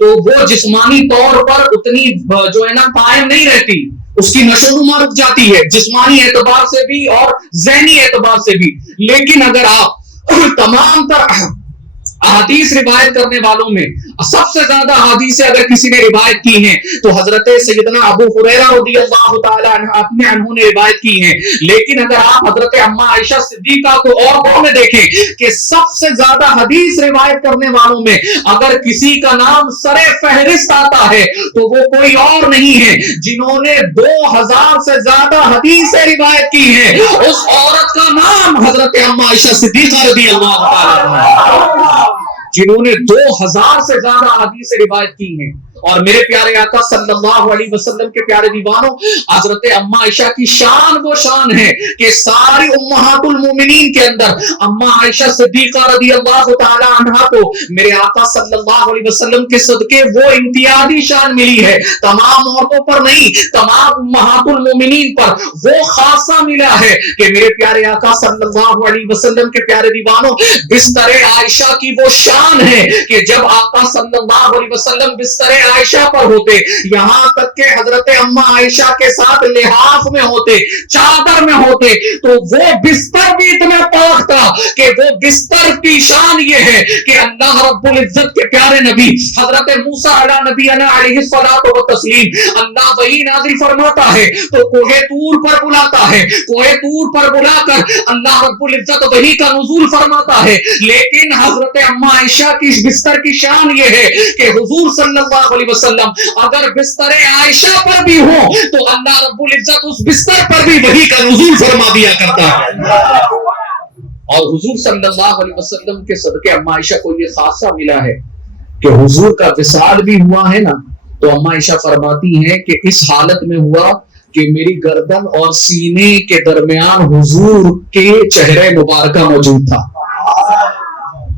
تو وہ جسمانی طور پر اتنی جو ہے نا قائم نہیں رہتی، اس کی نشو و نما رک جاتی ہے جسمانی اعتبار سے بھی اور ذہنی اعتبار سے بھی۔ لیکن اگر آپ تمام تر احادیث روایت کرنے والوں میں سب سے زیادہ احادیث اگر کسی نے روایت کی ہیں تو حضرت سیدنا ابو ہریرہ رضی اللہ تعالی عنہ نے روایت کی ہیں۔ لیکن اگر آپ حضرت اما عائشہ صدیقہ کو اور میں دیکھیں کہ سب سے زیادہ حدیث روایت کرنے والوں میں اگر کسی کا نام سر فہرست آتا ہے تو وہ کوئی اور نہیں ہے، جنہوں نے 2000 سے زیادہ حدیثیں روایت کی ہیں، اس عورت کا نام حضرت اما عائشہ صدیقہ رضی اللہ تعالی عنہ، جنہوں نے 2000 سے زیادہ حدیث روایت کی ہیں۔ اور میرے پیارے آقا صلی اللہ علیہ وسلم کے پیارے دیوانوں، حضرت اما عائشہ کی شان وہ شان ہے کہ ساری امہات المومنین کے اندر اما عائشہ صدیقہ رضی اللہ تعالی عنہا کو میرے آقا صلی اللہ علیہ وسلم کے صدقے وہ امتیازی شان ملی ہے، تمام عورتوں پر نہیں، تمام امہات المومنین پر وہ خاصہ ملا ہے کہ میرے پیارے آقا صلی اللہ علیہ وسلم کے پیارے دیوانوں، بستر عائشہ کی وہ شان ہے کہ جب آقا صلی اللہ علیہ وسلم بستر عائشہ پر ہوتے، یہاں تک کہ حضرت اما عائشہ کے ساتھ لحاف میں ہوتے، چادر میں ہوتے، تو وہ بستر بھی اتنا پاک تھا کہ وہ بستر کی شان یہ ہے کہ اللہ رب العزت کے پیارے نبی حضرت موسیٰ علیہ نبینا علیہ الصلوۃ والتسلیم، اللہ وحی نازل فرماتا ہے تو کوہ طور پر بلاتا ہے، کوہ طور پر بلا کر اللہ رب العزت وحی کا نزول فرماتا ہے۔ لیکن حضرت اما عائشہ کی بستر کی شان یہ ہے کہ حضور صلی اللہ علیہ وسلم اگر بستر عائشہ پر بھی ہو تو اللہ رب العزت اس بستر پر بھی وحی کا نزول فرما دیا کرتا ہے۔ اور حضور صلی اللہ علیہ وسلم کے صدقے اما عائشہ کو یہ خاصہ ملا ہے کہ حضور کا وصال بھی ہوا ہے نا، تو اما عائشہ فرماتی ہیں کہ اس حالت میں ہوا کہ میری گردن اور سینے کے درمیان حضور کے چہرے مبارکہ موجود تھا،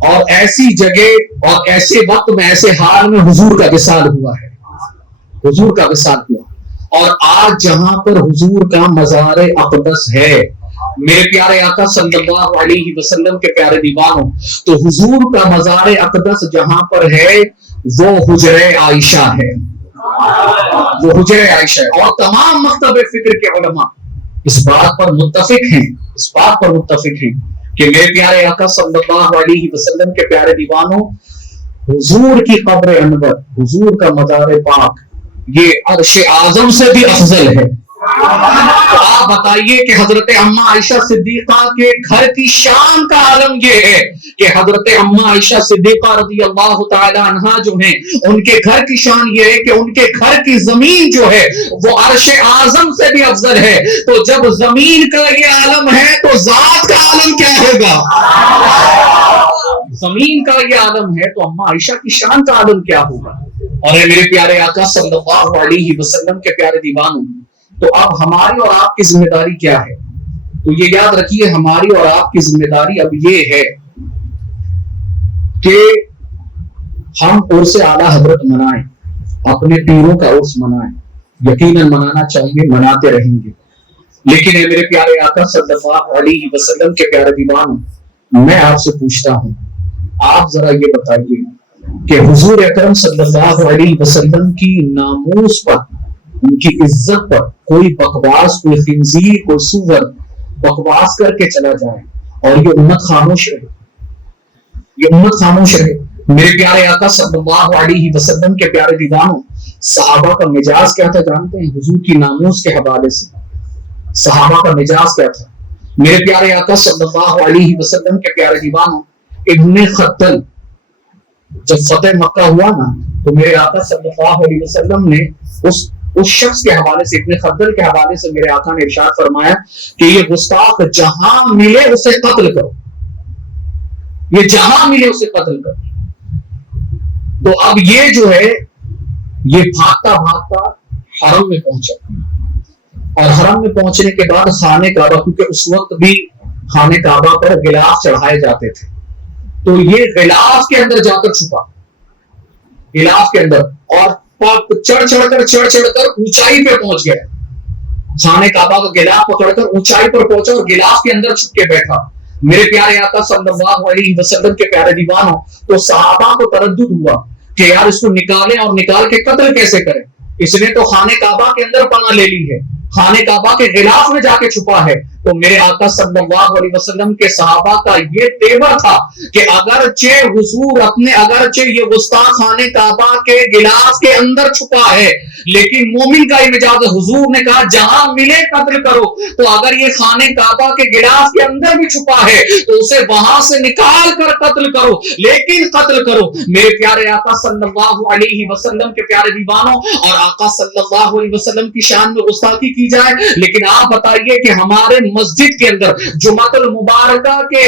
اور ایسی جگہ اور ایسے وقت میں ایسے حال میں حضور کا وصال ہوا ہے، حضور کا وصال ہوا۔ اور آج جہاں پر حضور کا مزار اقدس ہے، میرے پیارے آقا صلی اللہ علیہ وسلم کے پیارے دیوانوں، تو حضور کا مزار اقدس جہاں پر ہے وہ حجرہ عائشہ ہے، وہ حجرہ عائشہ ہے۔ اور تمام مکتب فکر کے علماء اس بات پر متفق ہیں، اس بات پر متفق ہیں کہ میرے پیارے آقا صلی اللہ علیہ وسلم کے پیارے دیوانوں، حضور کی قبر انور، حضور کا مزار پاک یہ عرش اعظم سے بھی افضل ہے۔ تو آپ بتائیے کہ حضرت اما عائشہ صدیقہ کے گھر کی شان کا عالم یہ ہے کہ حضرت اما عائشہ صدیقہ رضی اللہ تعالی عنہا جو ہیں، ان کے گھر کی شان یہ ہے کہ ان کے گھر کی زمین جو ہے وہ عرش اعظم سے بھی افضل ہے۔ تو جب زمین کا یہ عالم ہے تو ذات کا عالم کیا ہوگا؟ زمین کا یہ عالم ہے تو اما عائشہ کی شان کا عالم کیا ہوگا؟ اور اے میرے پیارے آقا صلی اللہ علیہ وسلم کے پیارے دیوانوں، تو اب ہماری اور آپ کی ذمہ داری کیا ہے؟ تو یہ یاد رکھیے، ہماری اور آپ کی ذمہ داری اب یہ ہے کہ ہم عرس اعلیٰ حضرت منائیں، اپنے پیروں کا عرس منائیں، یقیناً منانا چاہیے، مناتے رہیں گے۔ لیکن اے میرے پیارے آقا صلی اللہ علیہ وسلم کے پیارے دیوانوں، میں آپ سے پوچھتا ہوں، آپ ذرا یہ بتائیے کہ حضور اکرم صلی اللہ علیہ وسلم کی ناموس پر، ان کی عزت پر کوئی بکواس، کوئی خنزیر، کوئی سور بکواس کر کے چلا جائے اور یہ امت خاموش رہے، یہ امت خاموش رہے۔ میرے پیارے آقا صلی اللہ علیہ وسلم کے پیارے دیوانوں، صحابہ کا مزاج کیا تھا جانتے ہیں؟ حضور کی ناموس کے حوالے سے صحابہ کا مزاج کیا تھا؟ میرے پیارے آقا صلی اللہ علیہ وسلم کے پیارے دیوانوں، ابن خطل جب فتح مکہ ہوا نا، تو میرے آقا صلی اللہ علیہ وسلم نے اس شخص کے حوالے سے، ابن خطل کے حوالے سے میرے آقا نے ارشاد فرمایا کہ یہ گستاخ جہاں ملے اسے قتل کرو، یہ جہاں ملے اسے قتل کرو۔ تو اب یہ جو ہے یہ بھاگتا بھاگتا حرم میں پہنچا، اور حرم میں پہنچنے کے بعد خانہ کعبہ، کیونکہ اس وقت بھی خانہ کعبہ پر غلاف چڑھائے جاتے تھے، تو یہ غلاف کے اندر جا کر چھپا، غلاف کے اندر، اور چڑھ چڑھ کر اونچائی پہ پہنچ گیا، خانہ کعبہ کا غلاف پکڑ کر اونچائی پر پہنچا اور غلاف کے اندر چھپ کے بیٹھا۔ میرے پیارے آقا صلی اللہ علیہ وسلم کے پیارے دیوانوں، تو صحابہ کو تردد ہوا کہ یار اس کو نکالیں اور نکال کے قتل کیسے کریں، اس نے تو خانہ کعبہ کے اندر پناہ لے لی ہے، خانہ کعبہ کے غلاف میں جا کے چھپا ہے۔ تو میرے آقا صلی اللہ علیہ وسلم کے صحابہ کا یہ تیور تھا کہ اگرچہ حضور اگرچہ یہ گستاخ خانہ کعبہ کے غلاف کے اندر چھپا ہے، لیکن مومن کا یہ مزاج، حضور نے کہا جہاں ملے قتل کرو، تو اگر یہ خانہ کعبہ کے غلاف کے اندر بھی چھپا ہے تو اسے وہاں سے نکال کر قتل کرو، لیکن قتل کرو۔ میرے پیارے آقا صلی اللہ علیہ وسلم کے پیارے دیوانوں، اور آقا صلی اللہ علیہ وسلم کی شان میں گستاخی کی جائے، لیکن آپ بتائیے کہ ہمارے مسجد کے اندر جمعۃ المبارکہ کے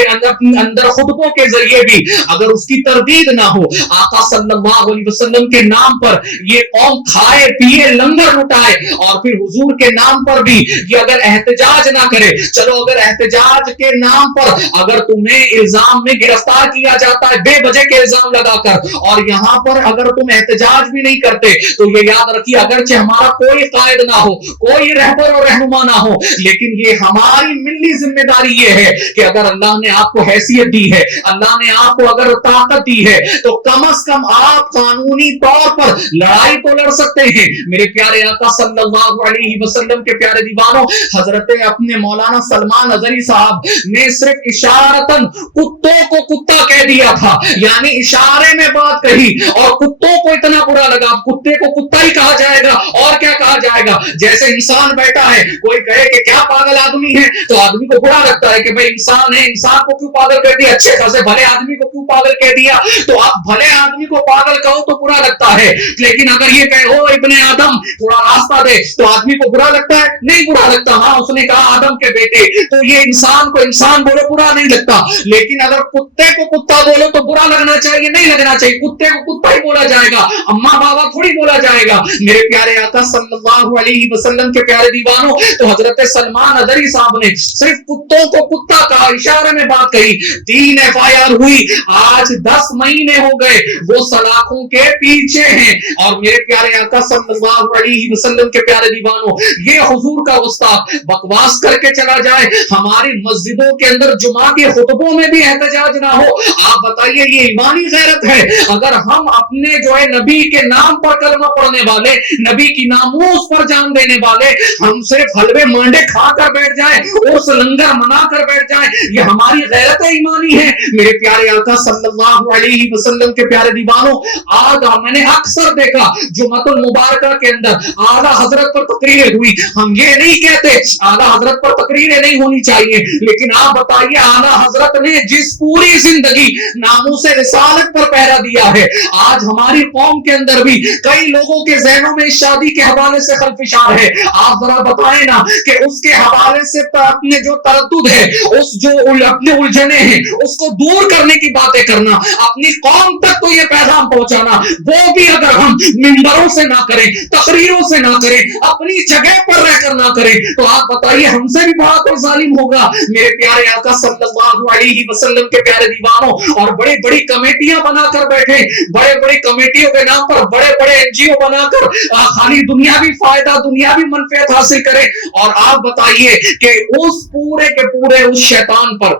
اندر خطبوں کے ذریعے بھی اگر اس کی تردید نہ ہو، آقا صلی اللہ علیہ وسلم کے نام پر یہ قوم کھائے پیے لنگر اٹھائے، اور پھر حضور کے نام پر بھی یہ اگر احتجاج نہ کرے، چلو اگر احتجاج کے نام پر اگر تمہیں الزام میں گرفتار کیا جاتا ہے بے وجہ کے الزام لگا کر، اور یہاں پر اگر تم احتجاج بھی نہیں کرتے، تو یہ یاد رکھیے اگرچہ ہمارا کوئی قائد نہ ہو، کوئی رہبر اور رہنما نہ ہو، لیکن یہ ہماری ملی ذمہ داری یہ ہے کہ اگر اللہ نے آپ کو حیثیت دی ہے، اللہ نے آپ کو اگر طاقت دی ہے، تو کم از کم آپ قانونی طور پر لڑائی تو لڑ سکتے ہیں۔ میرے پیارے آقا صلی اللہ علیہ وسلم کے پیارے دیوانوں، حضرت اپنے مولانا سلمان اظہری صاحب نے صرف اشارتاً کتوں کو کتا کہہ دیا تھا، یعنی اشارے میں بات کہی اور کتوں کو اتنا برا لگا، کتے کو کتا ہی کہا جائے گا اور کیا کہا دیکھا جائے گا جیسے انسان بیٹھا ہے, کوئی کہے کہ کیا پاگل آدمی ہے, تو آدمی کو برا لگتا ہے کہ بھائی انسان ہے, انسان کو کیوں پاگل کہہ دیا, اچھے خاصے بھلے آدمی کو کیوں پاگل کہہ دیا. تو آپ بھلے آدمی کو پاگل کہو تو برا لگتا ہے, لیکن اگر یہ کہے او ابن آدم تھوڑا راستہ دے, تو آدمی کو برا لگتا ہے, نہیں برا لگتا. ہاں اس نے کہا آدم کے بیٹے, تو یہ انسان کو انسان بولو برا نہیں لگتا. لیکن اگر کتے کو کتا بولو تو برا لگنا چاہیے, نہیں لگنا چاہیے. کتے کو کتا ہی بولا جائے گا, اماں بابا تھوڑی بولا جائے گا. میرے پیارے آقا صلی اللہ علیہ وسلم کے پیارے دیوانوں, تو حضرت سلمان ادری صاحب نے صرف کتوں کو کتا کہا, اشارے میں بات کہی, 3 FIR ہوئی. آج 10 مہینے ہو گئے, وہ سلاخوں کے پیچھے ہیں. اور میرے پیارے آقا صلی اللہ علیہ وسلم کے پیارے دیوانوں, یہ حضور کا استاد بکواس کر کے چلا جائے, ہماری مسجدوں کے اندر جمعہ کے خطبوں میں بھی احتجاج نہ ہو. آپ بتائیے یہ ایمانی غیرت ہے؟ اگر ہم اپنے جو ہے نبی کے نام پر کلمہ پڑھنے والے, نبی کی ناموس پر جان دینے والے, ہم صرف حلوے مانڈے کھا کر بیٹھ جائیں اور لنگر منا کر بیٹھ جائیں, یہ ہماری غیرت ایمانی ہے. میرے پیارے آقا صلی اللہ علیہ وسلم کے پیارے دیوانوں, آج میں نے اکثر دیکھا جمعۃ المبارکہ کے اندر اعلیٰ حضرت پر تقریریں ہوئی. ہم یہ نہیں کہتے اعلیٰ حضرت پر تقریریں نہیں ہونی چاہیے, لیکن آپ بتائیے اعلیٰ حضرت نے جس پوری زندگی ناموس رسالت پر پہرا دیا ہے, آج ہماری قوم کے اندر بھی کئی لوگوں کے ذہنوں میں شادی کے حوالے سے خلفشار ہے. آپ ذرا بتائیں نا کہ اس کے حوالے سے اپنے جو تردد ہے, اس جو اپنے الجھنے ہیں, اس کو دور کرنے کی باتیں کرنا, اپنی قوم تک تو یہ پیغام پہنچانا, وہ بھی اگر ہم منبروں سے نہ کریں, تقریروں سے نہ کریں, اپنی جگہ پر رہ کر نہ کریں, تو آپ بتائیے ہم سے بھی بڑا کوئی ظالم ہوگا. میرے پیارے آقا صلی اللہ علیہ وسلم کے پیارے دیوانوں, اور بڑی بڑی کمیٹیاں بنا کر بیٹھے, بڑے بڑی کمیٹیوں کے نام پر بڑے بڑے NGO بنا کر خالی دنیاوی فائدہ, دنیاوی منفعت حاصل کریں. اور آپ بتائیے کہ اس پورے کے پورے اس شیطان پر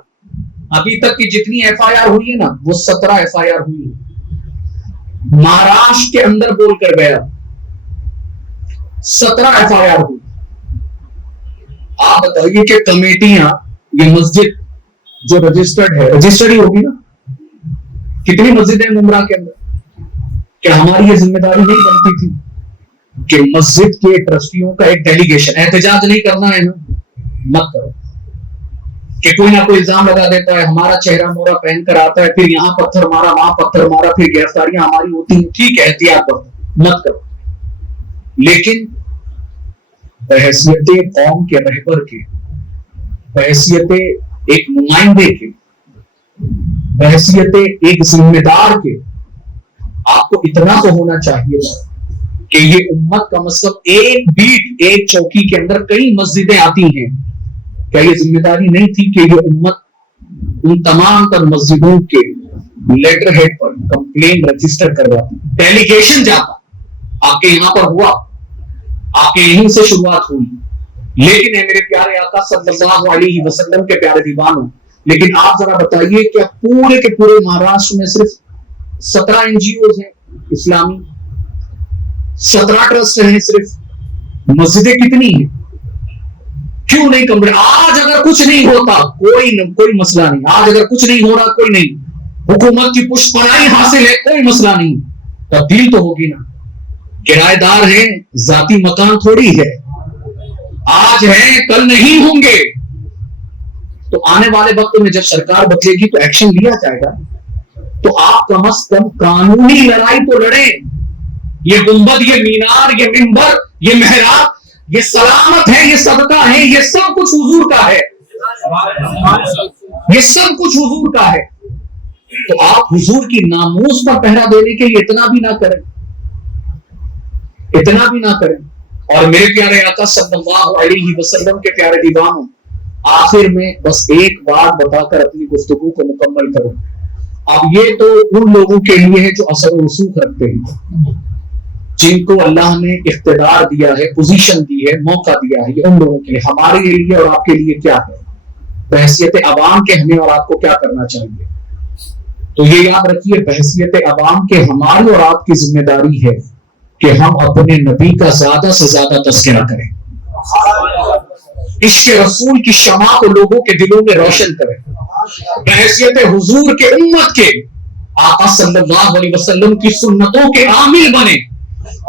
ابھی تک کی جتنی FIR ہوئی ہے نا, وہ 17 FIR ہوئی ہے. مہاراشٹر کے اندر بول کر گیا, 17 FIR ہوئی. آپ بتائیے کہ کمیٹیاں, یہ مسجد جو رجسٹرڈ ہے, رجسٹرڈ ہی ہوگی نا, کتنی مسجدیں ممبرا کے اندر, کیا ہماری یہ ذمہ داری نہیں بنتی تھی کہ مسجد کے ٹرسٹیوں کا ایک ڈیلیگیشن, احتجاج نہیں کرنا ہے نا, مت کرو. کہ کوئی نہ کوئی الزام لگا دیتا ہے, ہمارا چہرہ مورا پہن کر آتا ہے, پھر یہاں پتھر مارا, وہاں پتھر مارا, پھر گرفتاریاں ہماری ہوتی ہیں. ٹھیک ہے, احتیاط کرو, مت کرو. لیکن بحیثیت قوم کے رہبر کے, بحیثیت ایک نمائندے کے, بحیثیت ایک ذمہ دار کے, آپ کو اتنا تو ہونا چاہیے کہ یہ امت کا مطلب ایک بیٹ, ایک چوکی کے اندر کئی مسجدیں آتی ہیں. کیا یہ ذمہ داری نہیں تھی کہ یہ امت ان تمام تر مسجدوں کے لیٹر ہیڈ پر کمپلین رجسٹر کرواتی, ڈیلیگیشن جاتا, آپ کے یہاں پر ہوا, آپ کے یہیں سے شروعات ہوئی. لیکن میرے پیارے آقا صلی اللہ علیہ وسلم کے پیارے دیوانوں, لیکن آپ ذرا بتائیے کہ پورے کے پورے مہاراشٹر میں صرف 17 NGOs ہیں اسلامی, 17 ٹرسٹ ہیں صرف, مسجدیں کتنی ہیں, کیوں نہیں کمپلیٹ؟ آج اگر کچھ نہیں ہوتا کوئی مسئلہ نہیں, آج اگر کچھ نہیں ہو رہا کوئی نہیں, حکومت کی پشت پناہی حاصل ہے کوئی مسئلہ نہیں, تبدیل تو ہوگی نا. کرایہ دار ہیں, ذاتی مکان تھوڑی ہے, آج ہیں کل نہیں ہوں گے, تو آنے والے وقت میں جب سرکار بدلے گی تو ایکشن لیا جائے گا. تو آپ کم از کم قانونی لڑائی تو لڑیں. یہ گنبد, یہ مینار, یہ منبر, یہ محراب, یہ سلامت ہے, یہ صدقہ ہے, یہ سب کچھ حضور کا ہے, یہ سب کچھ حضور کا ہے. تو آپ حضور کی ناموس پر پہرا دینے کے لیے اتنا بھی نہ کریں, اتنا بھی نہ کریں. اور میرے پیارے آقا صلی اللہ علیہ وسلم کے پیارے دیوانوں, آخر میں بس ایک بات بتا کر اپنی گفتگو کو مکمل کروں. اب یہ تو ان لوگوں کے لیے ہے جو اثر و رسوخ رکھتے ہیں, جن کو اللہ نے اقتدار دیا ہے, پوزیشن دی ہے, موقع دیا ہے, یہ ان لوگوں کے لیے. ہمارے لیے اور آپ کے لیے کیا ہے؟ بحیثیت عوام کے ہمیں اور آپ کو کیا کرنا چاہیے؟ تو یہ یاد رکھیے, بحیثیت عوام کے ہماری اور آپ کی ذمہ داری ہے کہ ہم اپنے نبی کا زیادہ سے زیادہ تذکرہ کریں, عشق رسول کی شمع کو لوگوں کے دلوں میں روشن کریں, بحیثیت حضور کے امت کے آقا صلی اللہ علیہ وسلم کی سنتوں کے عامل بنے,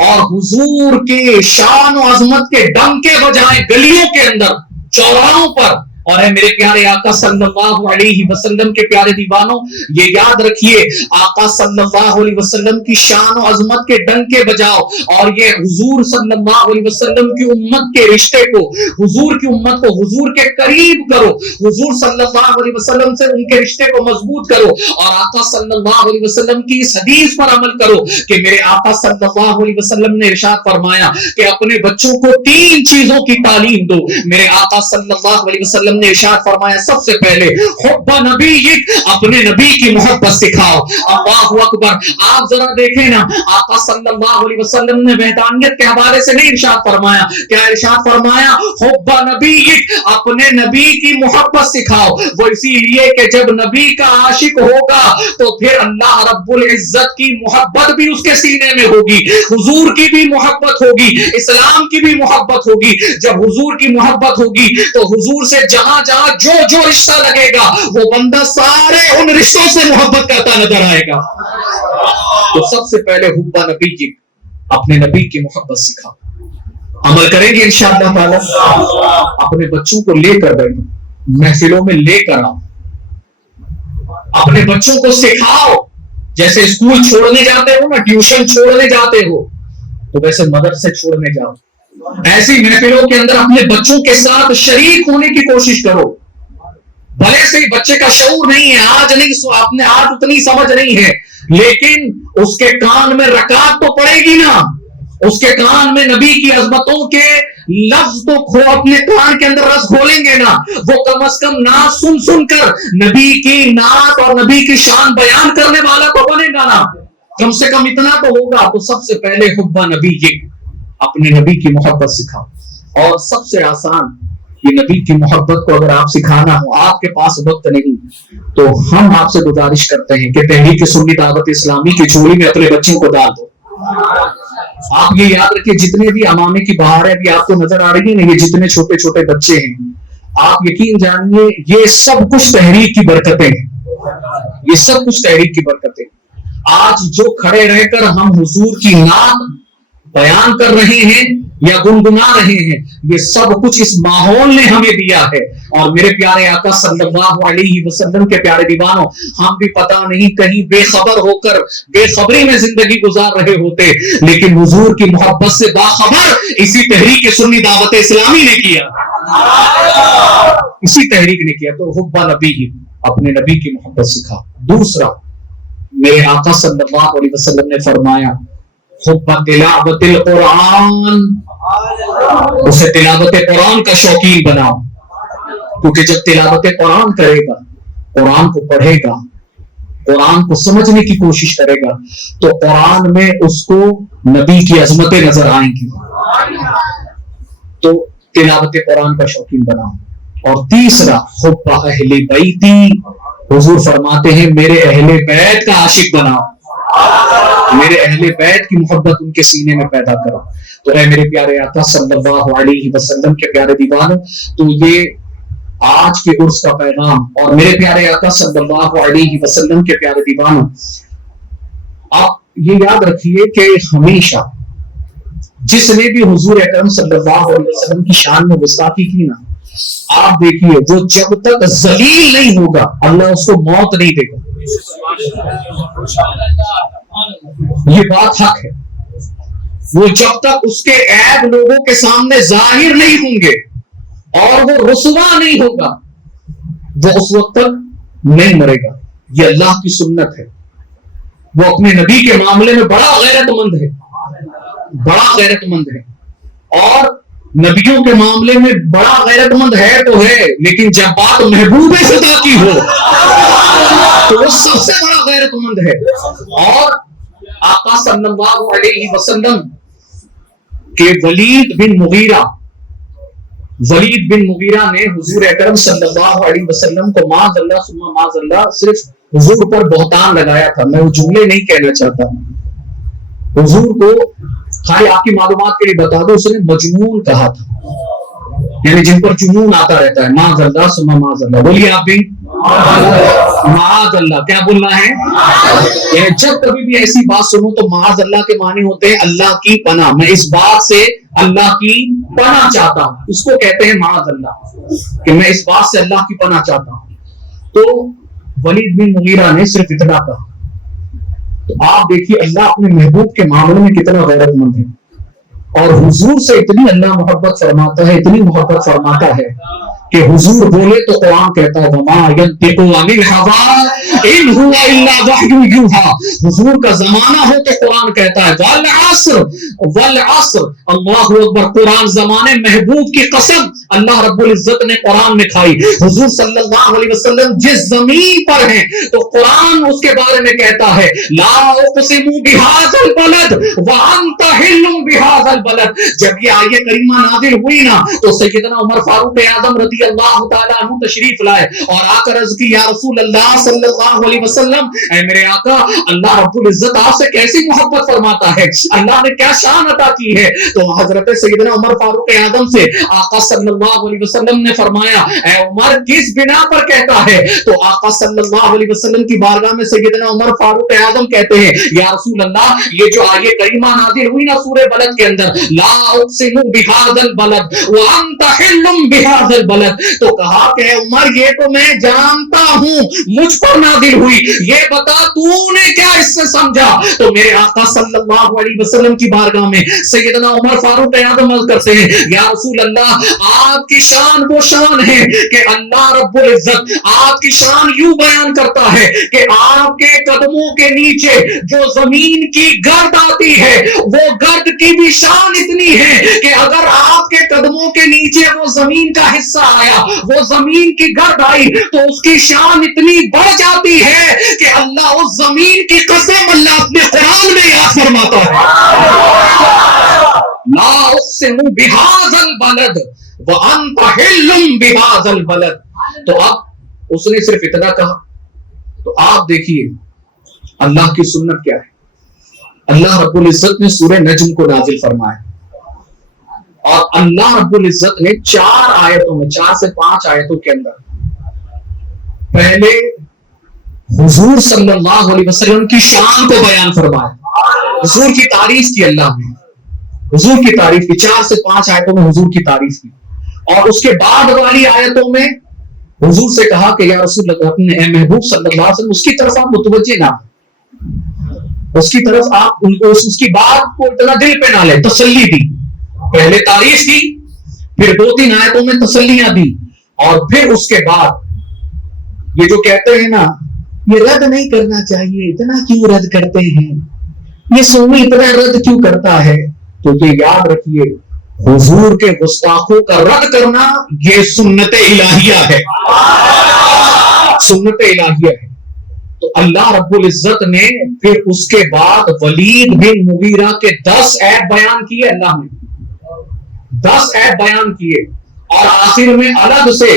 اور حضور کے شان و عظمت کے ڈنکے بجائیں گلیوں کے اندر، چوراہوں پر. اور ہے میرے پیارے آقا صلی اللہ علیہ وسلم کے پیارے دیوانوں، یہ یاد رکھیے آقا صلی اللہ علیہ وسلم کی شان و عظمت کے ڈنکے بجاؤ، اور یہ حضور صلی اللہ علیہ وسلم کی امت کے رشتے کو، حضور کی امت کو حضور کے قریب کرو، حضور صلی اللہ علیہ وسلم سے ان کے رشتے کو مضبوط کرو، اور آقا صلی اللہ علیہ وسلم کی اس حدیث پر عمل کرو کہ میرے آقا صلی اللہ علیہ وسلم نے ارشاد فرمایا کہ اپنے بچوں کو 3 چیزوں کی تعلیم دو. میرے آقا صلی اللہ علیہ وسلم نے ارشاد فرمایا سب سے پہلے حب نبیک، اپنے نبی کی محبت سکھاؤ. اللہ اکبر. آپ ذرا دیکھیں نا، آقا صلی اللہ علیہ وسلم نے وحدانیت کے حوالے سے نہیں ارشاد فرمایا، کیا ارشاد فرمایا؟ حب نبیک، اپنے نبی کی محبت سکھاؤ. وہ اسی لیے کہ جب نبی کا عاشق ہوگا تو پھر اللہ رب العزت کی محبت بھی اس کے سینے میں ہوگی، حضور کی بھی محبت ہوگی، اسلام کی بھی محبت ہوگی. جب حضور کی محبت ہوگی تو حضور سے جہاں جہاں جو رشتہ لگے گا وہ بندہ سارے ان رشتوں سے محبت کرتا نظر آئے گا. تو سب سے پہلے حب نبی کی، اپنے نبی کی محبت سکھا. عمل کریں گے انشاءاللہ تعالی. اپنے بچوں کو لے کر بیٹھو، محفلوں میں لے کر آؤ، اپنے بچوں کو سکھاؤ. جیسے اسکول چھوڑنے جاتے ہو نا، ٹیوشن چھوڑنے جاتے ہو، تو ویسے مدرسے چھوڑنے جاؤ. ایسی محفلوں کے اندر اپنے بچوں کے ساتھ شریک ہونے کی کوشش کرو. بھلے سے بچے کا شعور نہیں ہے، آج اتنی سمجھ نہیں ہے، لیکن اس کے کان میں رکعت تو پڑے گی نا، اس کے کان میں نبی کی عظمتوں کے لفظ تو اپنے کان کے اندر رس کھولیں گے نا. وہ کم از کم نعت سن کر نبی کی نعت اور نبی کی شان بیان کرنے والا تو بنے گا نا، کم سے کم اتنا تو ہوگا. تو سب سے پہلے حب نبی کی، اپنے نبی کی محبت سکھاؤ. اور سب سے آسان یہ نبی کی محبت کو اگر آپ سکھانا ہو، آپ کے پاس وقت نہیں، تو ہم آپ سے گزارش کرتے ہیں کہ تحریک سنی دعوت اسلامی کی جھولی میں اپنے بچوں کو ڈال دو. آپ یہ یاد رکھیں، جتنے بھی امامے کی بہاریں بھی آپ کو نظر آ رہی ہیں نا، یہ جتنے چھوٹے چھوٹے بچے ہیں، آپ یقین جانیے یہ سب کچھ تحریک کی برکتیں ہیں، یہ سب کچھ تحریک کی برکتیں. آج جو کھڑے رہ کر ہم حضور کی نعت بیان کر رہے ہیں یا گنگنا رہے ہیں، یہ سب کچھ اس ماحول نے ہمیں دیا ہے. اور میرے پیارے آقا صلی اللہ علیہ وسلم کے پیارے دیوانوں، ہم بھی پتہ نہیں کہیں بے خبر ہو کر بے خبری میں زندگی گزار رہے ہوتے، لیکن حضور کی محبت سے باخبر اسی تحریک سنی دعوت اسلامی نے کیا، اسی تحریک نے کیا. تو حب نبی، اپنے نبی کی محبت سکھا. دوسرا، میرے آقا صلی اللہ علیہ وسلم نے فرمایا حب تلاوت القرآن، اسے تلاوت قرآن کا شوقین بناؤ. کیونکہ جب تلاوت قرآن کرے گا، قرآن کو پڑھے گا، قرآن کو سمجھنے کی کوشش کرے گا، تو قرآن میں اس کو نبی کی عظمتیں نظر آئیں گی. تو تلاوت قرآن کا شوقین بناؤ. اور تیسرا حب اہل بیتی، حضور فرماتے ہیں میرے اہل بیت کا عاشق بناؤ، میرے اہل بیت کی محبت ان کے سینے میں پیدا کرو. تو اے میرے پیارے آقا صلی اللہ علیہ وسلم کے پیارے دیوانوں، تو یہ آج کے عرس کا پیغام. اور میرے پیارے آقا صلی اللہ علیہ وسلم کے پیارے دیوانوں، آپ یہ یاد رکھیے کہ ہمیشہ جس نے بھی حضور اکرم صلی اللہ علیہ وسلم کی شان میں گستاخی کی نا، آپ دیکھیے وہ جب تک ذلیل نہیں ہوگا اللہ اس کو موت نہیں دے گا. یہ بات حق ہے. وہ جب تک اس کے عیب لوگوں کے سامنے ظاہر نہیں ہوں گے اور وہ رسوا نہیں ہوگا، وہ اس وقت تک نہیں مرے گا. یہ اللہ کی سنت ہے. وہ اپنے نبی کے معاملے میں بڑا غیرت مند ہے، بڑا غیرت مند ہے. اور نبیوں کے معاملے میں بڑا غیرت مند ہے تو ہے، لیکن جب بات محبوب خدا کی ہو تو وہ سب سے بڑا غیرت مند ہے. اور آقا صلی اللہ علیہ وسلم کے ولید بن مغیرہ نے حضور اکرم صلی اللہ علیہ وسلم کو معاذ اللہ ثم معاذ اللہ صرف حضور پر بہتان لگایا تھا. میں وہ جملے نہیں کہنا چاہتا ہوں. حضور کو خالی آپ کی معلومات کے لیے بتا دو، اس نے مجنون کہا تھا، یعنی جن پر جنون آتا رہتا ہے. معاذ اللہ ثم معاذ اللہ. بولیے آپ بھی معاذ اللہ. کیا بولنا ہے؟ جب کبھی بھی ایسی بات سنو تو معاذ اللہ کے معنی ہوتے ہیں اللہ کی پناہ. میں اس بات سے اللہ کی پناہ چاہتا ہوں. اس کو کہتے ہیں معاذ اللہ کہ میں اس بات سے اللہ کی پناہ چاہتا ہوں. تو ولید بن مغیرہ نے صرف اتنا کہا. تو آپ دیکھیے اللہ اپنے محبوب کے معاملے میں کتنا غیرت مند ہے, اور حضور سے اتنی اللہ محبت فرماتا ہے, اتنی محبت فرماتا ہے کہ حضور بولے تو قرآن کہتا ہے وما ينطق عن الهوى ان هو الا وحی یوحی. حضور کا زمانہ ہو تو قرآن کہتا ہے والعصر والعصر. اللہ اکبر. قرآن زمانے محبوب کی قسم اللہ رب العزت نے قرآن میں کھائی. حضور صلی اللہ علیہ وسلم جس زمین پر ہیں تو قرآن اس کے بارے میں کہتا ہے لا اقسم بهذا البلد وانت حل بهذا البلد. جب یہ آیت کریمہ نازل ہوئی نا تو سیدنا عمر فاروق اعظم رضی اللہ تعالیٰ عنہ تشریف لائے اور آ کر عرض کی یا رسول اللہ صلی اللہ علیہ وسلم, اے میرے آقا اللہ رب العزت آپ سے کیسی محبت فرماتا ہے, اللہ نے کیا شان عطا کی ہے. تو حضرت سیدنا عمر فاروق اعظم سے آقا صلی اللہ علیہ وسلم نے فرمایا اے عمر کس بنا پر کہتا ہے؟ تو آقا صلی اللہ علیہ وسلم کی بارگاہ میں سیدنا عمر فاروق اعظم کہتے ہیں یا رسول اللہ یہ جو آیت کریمہ نازل ہوئی نا سورہ بلد کے اندر لا اقسم بهذا البلد وانت حل بهذا البلد, تو کہا کہ عمر یہ تو میں جانتا ہوں مجھ پر نازل ہوئی, یہ بتا تو نے کیا اس سے سمجھا. تو میرے آقا صلی اللہ علیہ وسلم کی بارگاہ میں سیدنا عمر فاروق اعظم عرض کرتے ہیں یا رسول اللہ آپ کی شان وہ شان ہے کہ اللہ رب العزت آپ کی شان یوں بیان کرتا ہے کہ آپ کے قدموں کے نیچے جو زمین کی گرد آتی ہے وہ گرد کی بھی شان اتنی ہے کہ اگر آپ کے قدموں کے نیچے وہ زمین کا حصہ آیا, وہ زمین کی گرد آئی تو اس کی شان اتنی بڑھ جاتی ہے کہ اللہ اس زمین کی قسم اللہ اپنے قرآن میں یاد فرماتا ہے لا اقسم بهذا البلد وانت حل بهذا البلد. تو اب اس نے صرف اتنا کہا. تو آپ دیکھیے اللہ کی سنت کیا ہے. اللہ رب العزت نے سورہ نجم کو نازل فرمایا اور اللہ رب العزت نے 4 آیتوں میں 4 سے 5 آیتوں کے اندر پہلے حضور صلی اللہ علیہ وسلم کی شان کو بیان فرمایا, حضور کی تعریف کی. اللہ نے حضور کی تعریف کی 4 سے 5 آیتوں میں حضور کی تعریف کی, اور اس کے بعد والی آیتوں میں حضور سے کہا کہ یا رسول اللہ اپنے اے محبوب صلی اللہ علیہ وسلم اس کی طرف آپ متوجہ نہ, اس کی طرف آپ اس کی بات کو اتنا دل پہ نہ لے. تسلی دی, پہلے تعریف کی, پھر 2-3 آیتوں میں تسلیاں دی, اور پھر اس کے بعد یہ جو کہتے ہیں نا یہ رد نہیں کرنا چاہیے, اتنا کیوں رد کرتے ہیں, یہ سنی اتنا رد کیوں کرتا ہے. تو یہ یاد رکھیے حضور کے گستاخوں کا رد کرنا یہ سنت الہیہ ہے, سنت الہیہ ہے. تو اللہ رب العزت نے پھر اس کے بعد ولید بن مغیرہ کے 10 عیب بیان کیے. اللہ نے 10 عیب بیان کیے, اور آخر میں الگ سے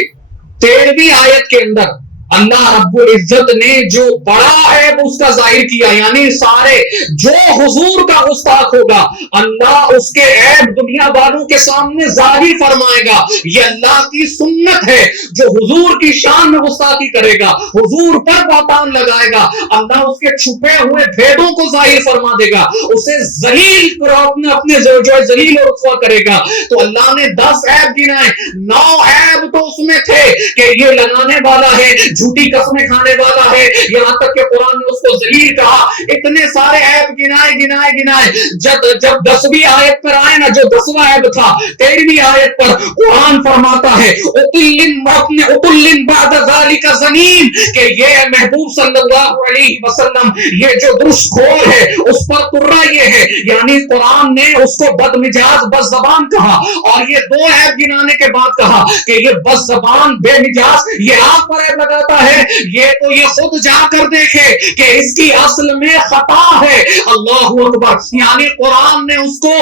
13ویں آیت کے اندر اللہ رب العزت نے جو بڑا عیب اس کا ظاہر کیا, یعنی سارے جو حضور کا گستاخ ہوگا اللہ اس کے عیب دنیا والوں کے سامنے ظاہر فرمائے گا. یہ اللہ کی سنت ہے, جو حضور کی شان میں گستاخی کرے گا, حضور پر بہتان لگائے گا, اللہ اس کے چھپے ہوئے بھیدوں کو ظاہر فرما دے گا, اسے ذلیل اپنے جو ہے ذلیل اور رسوا کرے گا. تو اللہ نے 10 عیب گنائے. 9 عیب تو اس میں تھے کہ یہ لگانے والا ہے, جھوٹی قسمیں کھانے والا ہے, یہاں تک کہ قرآن نے اس کو ذلیل کہا. اتنے سارے عیب گنائے. جب 10ویں آیت پر آئے نا, جو 10واں عیب تھا, 13ویں آیت پر قرآن فرماتا ہے اُتُلٍ بَعْدَ ذَلِكَ زَنِيمٍ, کہ یہ محبوب صلی اللہ علیہ وسلم یہ جو درست خور ہے اس پر ترا یہ ہے, یعنی قرآن نے اس کو بد مزاج بد زبان کہا, اور یہ 2 عیب گنانے کے بعد کہا کہ یہ بد زبان بے مزاج یہ آپ پر عیب لگاتا ہے, یہ تو یہ خود جا کر دیکھے کہ اس کی اصل میں خطا ہے. اللہ اکبر. یعنی قرآن نے اس کو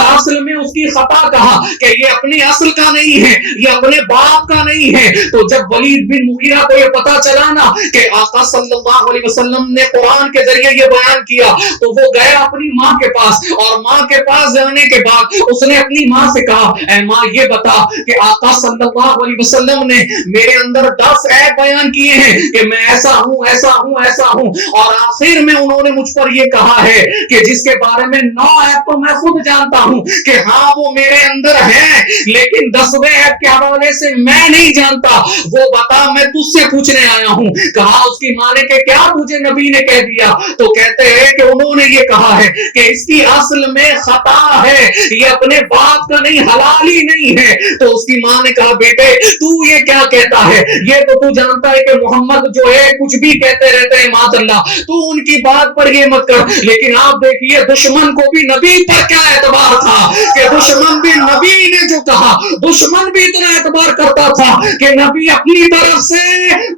اصل میں اس کی خطا کہا کہ یہ اپنی اصل کا نہیں ہے, یہ اپنے باپ کا نہیں ہے. تو جب ولید بن مغیرہ کو یہ پتا چلا نا کہ آقا صلی اللہ علیہ وسلم نے قرآن کے ذریعے یہ بیان کیا, تو وہ گیا اپنی ماں کے پاس, اور ماں کے پاس جانے کے بعد اس نے اپنی ماں سے کہا اے ماں یہ بتا کہ آقا صلی اللہ علیہ وسلم نے میرے اندر 10 عیب بیان کیے ہیں کہ میں ایسا ہوں ایسا ہوں ایسا ہوں، اور آخر میں انہوں نے مجھ پر یہ کہا ہے کہ جس کے بارے میں 9 عیب تو میں خود جانتا ہوں کہ ہاں وہ میرے اندر ہے، لیکن 10ویں عیب کے حوالے سے میں نہیں جانتا، وہ بتا، میں تجھ سے پوچھنے آیا ہوں۔ کہا اس کی ماں نے کہ کیا تجھے نبی نے کہہ دیا؟ تو کہتے ہیں کہ انہوں نے یہ کہا ہے کہ اس کی اصل میں خطا ہے، یہ اپنے باپ کا نہیں، حلال ہی نہیں ہے۔ تو اس کی ماں نے کہا بیٹے تو یہ کیا کہتا ہے؟ یہ تو جانتا ہے کہ محمد جو ہے کچھ بھی کہتے رہتے ہیں، معاذ اللہ، تو ان کی بات پر یہ مت کر۔ لیکن آپ دیکھیے دشمن کو بھی نبی پر کیا اعتبار تھا کہ دشمن بھی نبی نے جو کہا، دشمن بھی اتنا اعتبار کرتا تھا کہ نبی اپنی طرف سے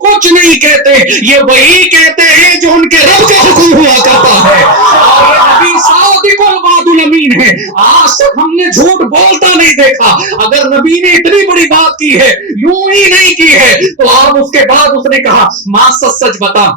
کچھ نہیں کہتے، یہ وہی کہتے ہیں جو ان کے رب کا حکم ہوا کرتا ہے، اور یہ نبی صادق الوعد الامین ہے۔ آج تک ہم نے جھوٹ بولتا نہیں دیکھا۔ اگر نبی نے اتنی بڑی بات کی ہے، یوں ہی نہیں کی ہے، تو آپ اس کے بعد اس نے کہا ماں سچ بتا،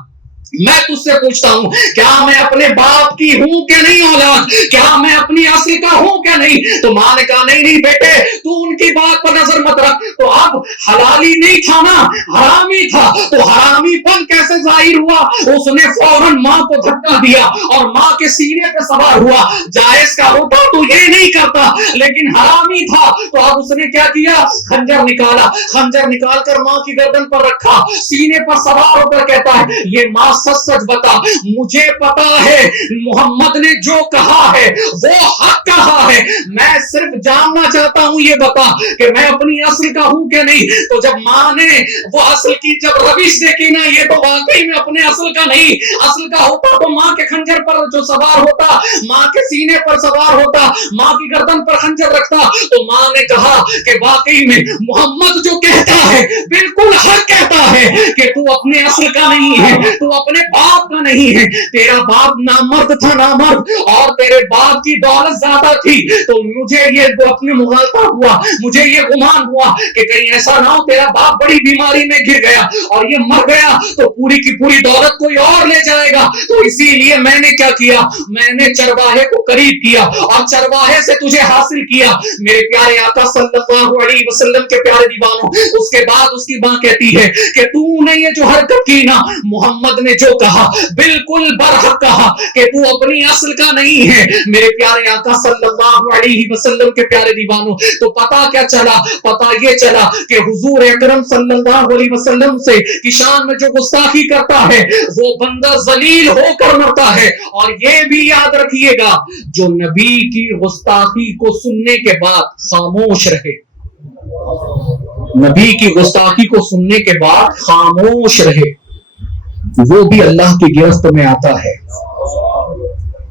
میں تجھ سے پوچھتا ہوں کیا میں اپنے باپ کی ہوں کہ نہیں اولاد؟ کیا میں اپنی اصل کا ہوں کہ نہیں؟ تو ماں نے کہا نہیں نہیں بیٹے تو ان کی بات پر نظر مت رکھ۔ تو اب حلالی نہیں تھا نا، حرامی تھا، تو حرامی پن کیسے ظاہر ہوا؟ اس نے فوراً ماں کو دھکا دیا اور ماں کے سینے پہ سوار ہوا۔ جائز کا ہوتا تو یہ نہیں کرتا، لیکن حرامی تھا، تو اب اس نے کیا کیا؟ خنجر نکالا، خنجر نکال کر ماں کی گردن پر رکھا، سینے پر سوار ہو کر کہتا ہے یہ ماں سچ بتا، مجھے پتا ہے محمد نے جو کہا ہے وہ حق کہا ہے، میں صرف جاننا چاہتا ہوں یہ بتا کہ میں اپنی اصل کا ہوں کہ نہیں۔ تو جب ماں نے وہ اصل کی جب روش دیکھی نا، یہ تو واقعی میں اپنے اصل کا نہیں، اصل کا ہوتا تو ماں کے خنجر پر جو سوار ہوتا، ماں کے سینے پر سوار ہوتا، ماں کی گردن پر خنجر رکھتا، تو ماں نے کہا کہ واقعی میں محمد جو کہتا ہے بالکل حق کہتا ہے کہ تو اپنے اصل کا نہیں ہے، تو اپنے باپ کا نہیں ہے، تیرا باپ نامرد تھا، نامرد، اور تیرے باپ کی دولت زیادہ تھی، تو مجھے یہ اپنے مغالطہ ہوا، مجھے یہ گمان ہوا کہ کہیں ایسا نہ ہو تیرا باپ بڑی بیماری میں گر گیا اور یہ مر گیا تو پوری کی پوری دولت کوئی اور لے جائے گا، تو اسی لیے میں نے کیا کیا، میں نے چرواہے کو قریب کیا اور چرواہے سے تجھے حاصل کیا۔ میرے پیارے آقا صلی اللہ علیہ وسلم کے پیارے دیوانوں، اس کے بعد اس کی ماں کہتی ہے کہ تو نے یہ جو حرکت کی نا، محمد نے جو کہا بالکل برحق کہا کہ تو اپنی اصل کا نہیں ہے۔ میرے پیارے آقا صلی اللہ علیہ وسلم کے پیارے دیوانوں، تو پتا کیا چلا؟ پتا یہ چلا کہ حضور اکرم صلی اللہ علیہ وسلم سے کی شان میں جو گستاخی کرتا ہے وہ بندہ ذلیل ہو کر مرتا ہے۔ اور یہ بھی یاد رکھیے گا، جو نبی کی گستاخی کو سننے کے بعد خاموش رہے، نبی کی گستاخی کو سننے کے بعد خاموش رہے، وہ بھی اللہ کی گرفت میں آتا ہے،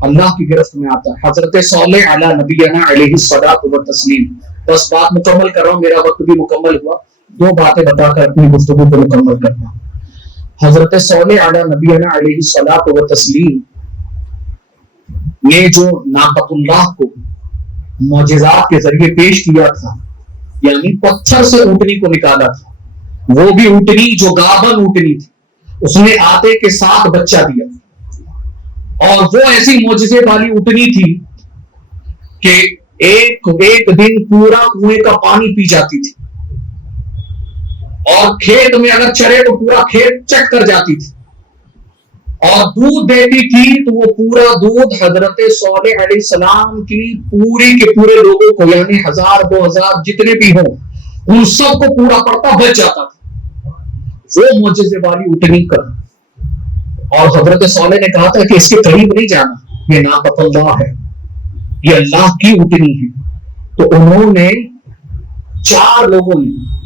اللہ کی گرفت میں آتا ہے۔ حضرت صالح علی نبینا علیہ الصلوۃ والتسلیم، بس بات مکمل کر رہا ہوں، میرا وقت بھی مکمل ہوا، 2 باتیں بتا کر اپنی گفتگو کو مکمل کرنا۔ حضرت صالح علی نبینا علیہ الصلوۃ والتسلیم نے جو ناقۃ اللہ کو معجزات کے ذریعے پیش کیا تھا، یعنی پتھر سے اونٹنی کو نکالا تھا، وہ بھی اونٹنی جو گابن اونٹنی تھی، اس نے آتے کے ساتھ بچہ دیا، اور وہ ایسی معجزے والی اونٹنی تھی کہ ایک دن پورا کنویں کا پانی پی جاتی تھی، اور کھیت میں اگر چرے تو پورا کھیت چٹ کر جاتی تھی، اور دودھ دیتی تھی تو وہ پورا دودھ حضرت صالح علیہ السلام کی پوری کے پورے لوگوں کو، یعنی 1000 2000 جتنے بھی ہوں ان سب کو پورا پڑتا بچ جاتا تھا۔ وہ معجزے والی اونٹنی کر، اور حضرت صالح نے کہا تھا کہ اس کے قریب نہیں جانا، یہ ناقۃ اللہ ہے، یہ اللہ کی اونٹنی ہے۔ تو انہوں نے 4 لوگوں نے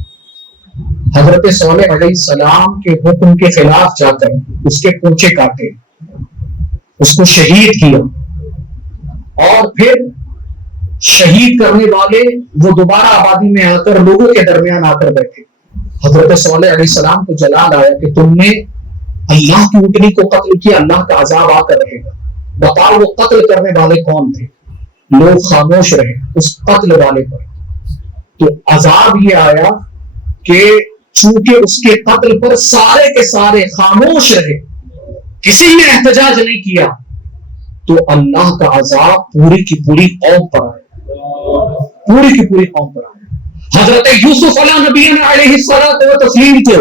حضرت صالح علیہ السلام کے حکم کے خلاف جا کر اس کے پونچھے کاٹے، اس کو شہید کیا، اور پھر شہید کرنے والے وہ دوبارہ آبادی میں آ کر لوگوں کے درمیان آ کر بیٹھے۔ حضرت صالح علیہ السلام کو جلال آیا کہ تم نے اللہ کی اونٹنی کو قتل کیا، اللہ کا عذاب آ کر رہے گا، بتاؤ وہ قتل کرنے والے کون تھے؟ لوگ خاموش رہے اس قتل والے پر۔ تو عذاب یہ آیا کہ چونکہ اس کے قتل پر سارے کے سارے خاموش رہے، کسی نے احتجاج نہیں کیا، تو اللہ کا عذاب پوری کی پوری قوم پر آیا، پوری کی پوری قوم پر آیا۔ حضرت یوسف علیہ نبی علیہ الصلوۃ والتسلیم کو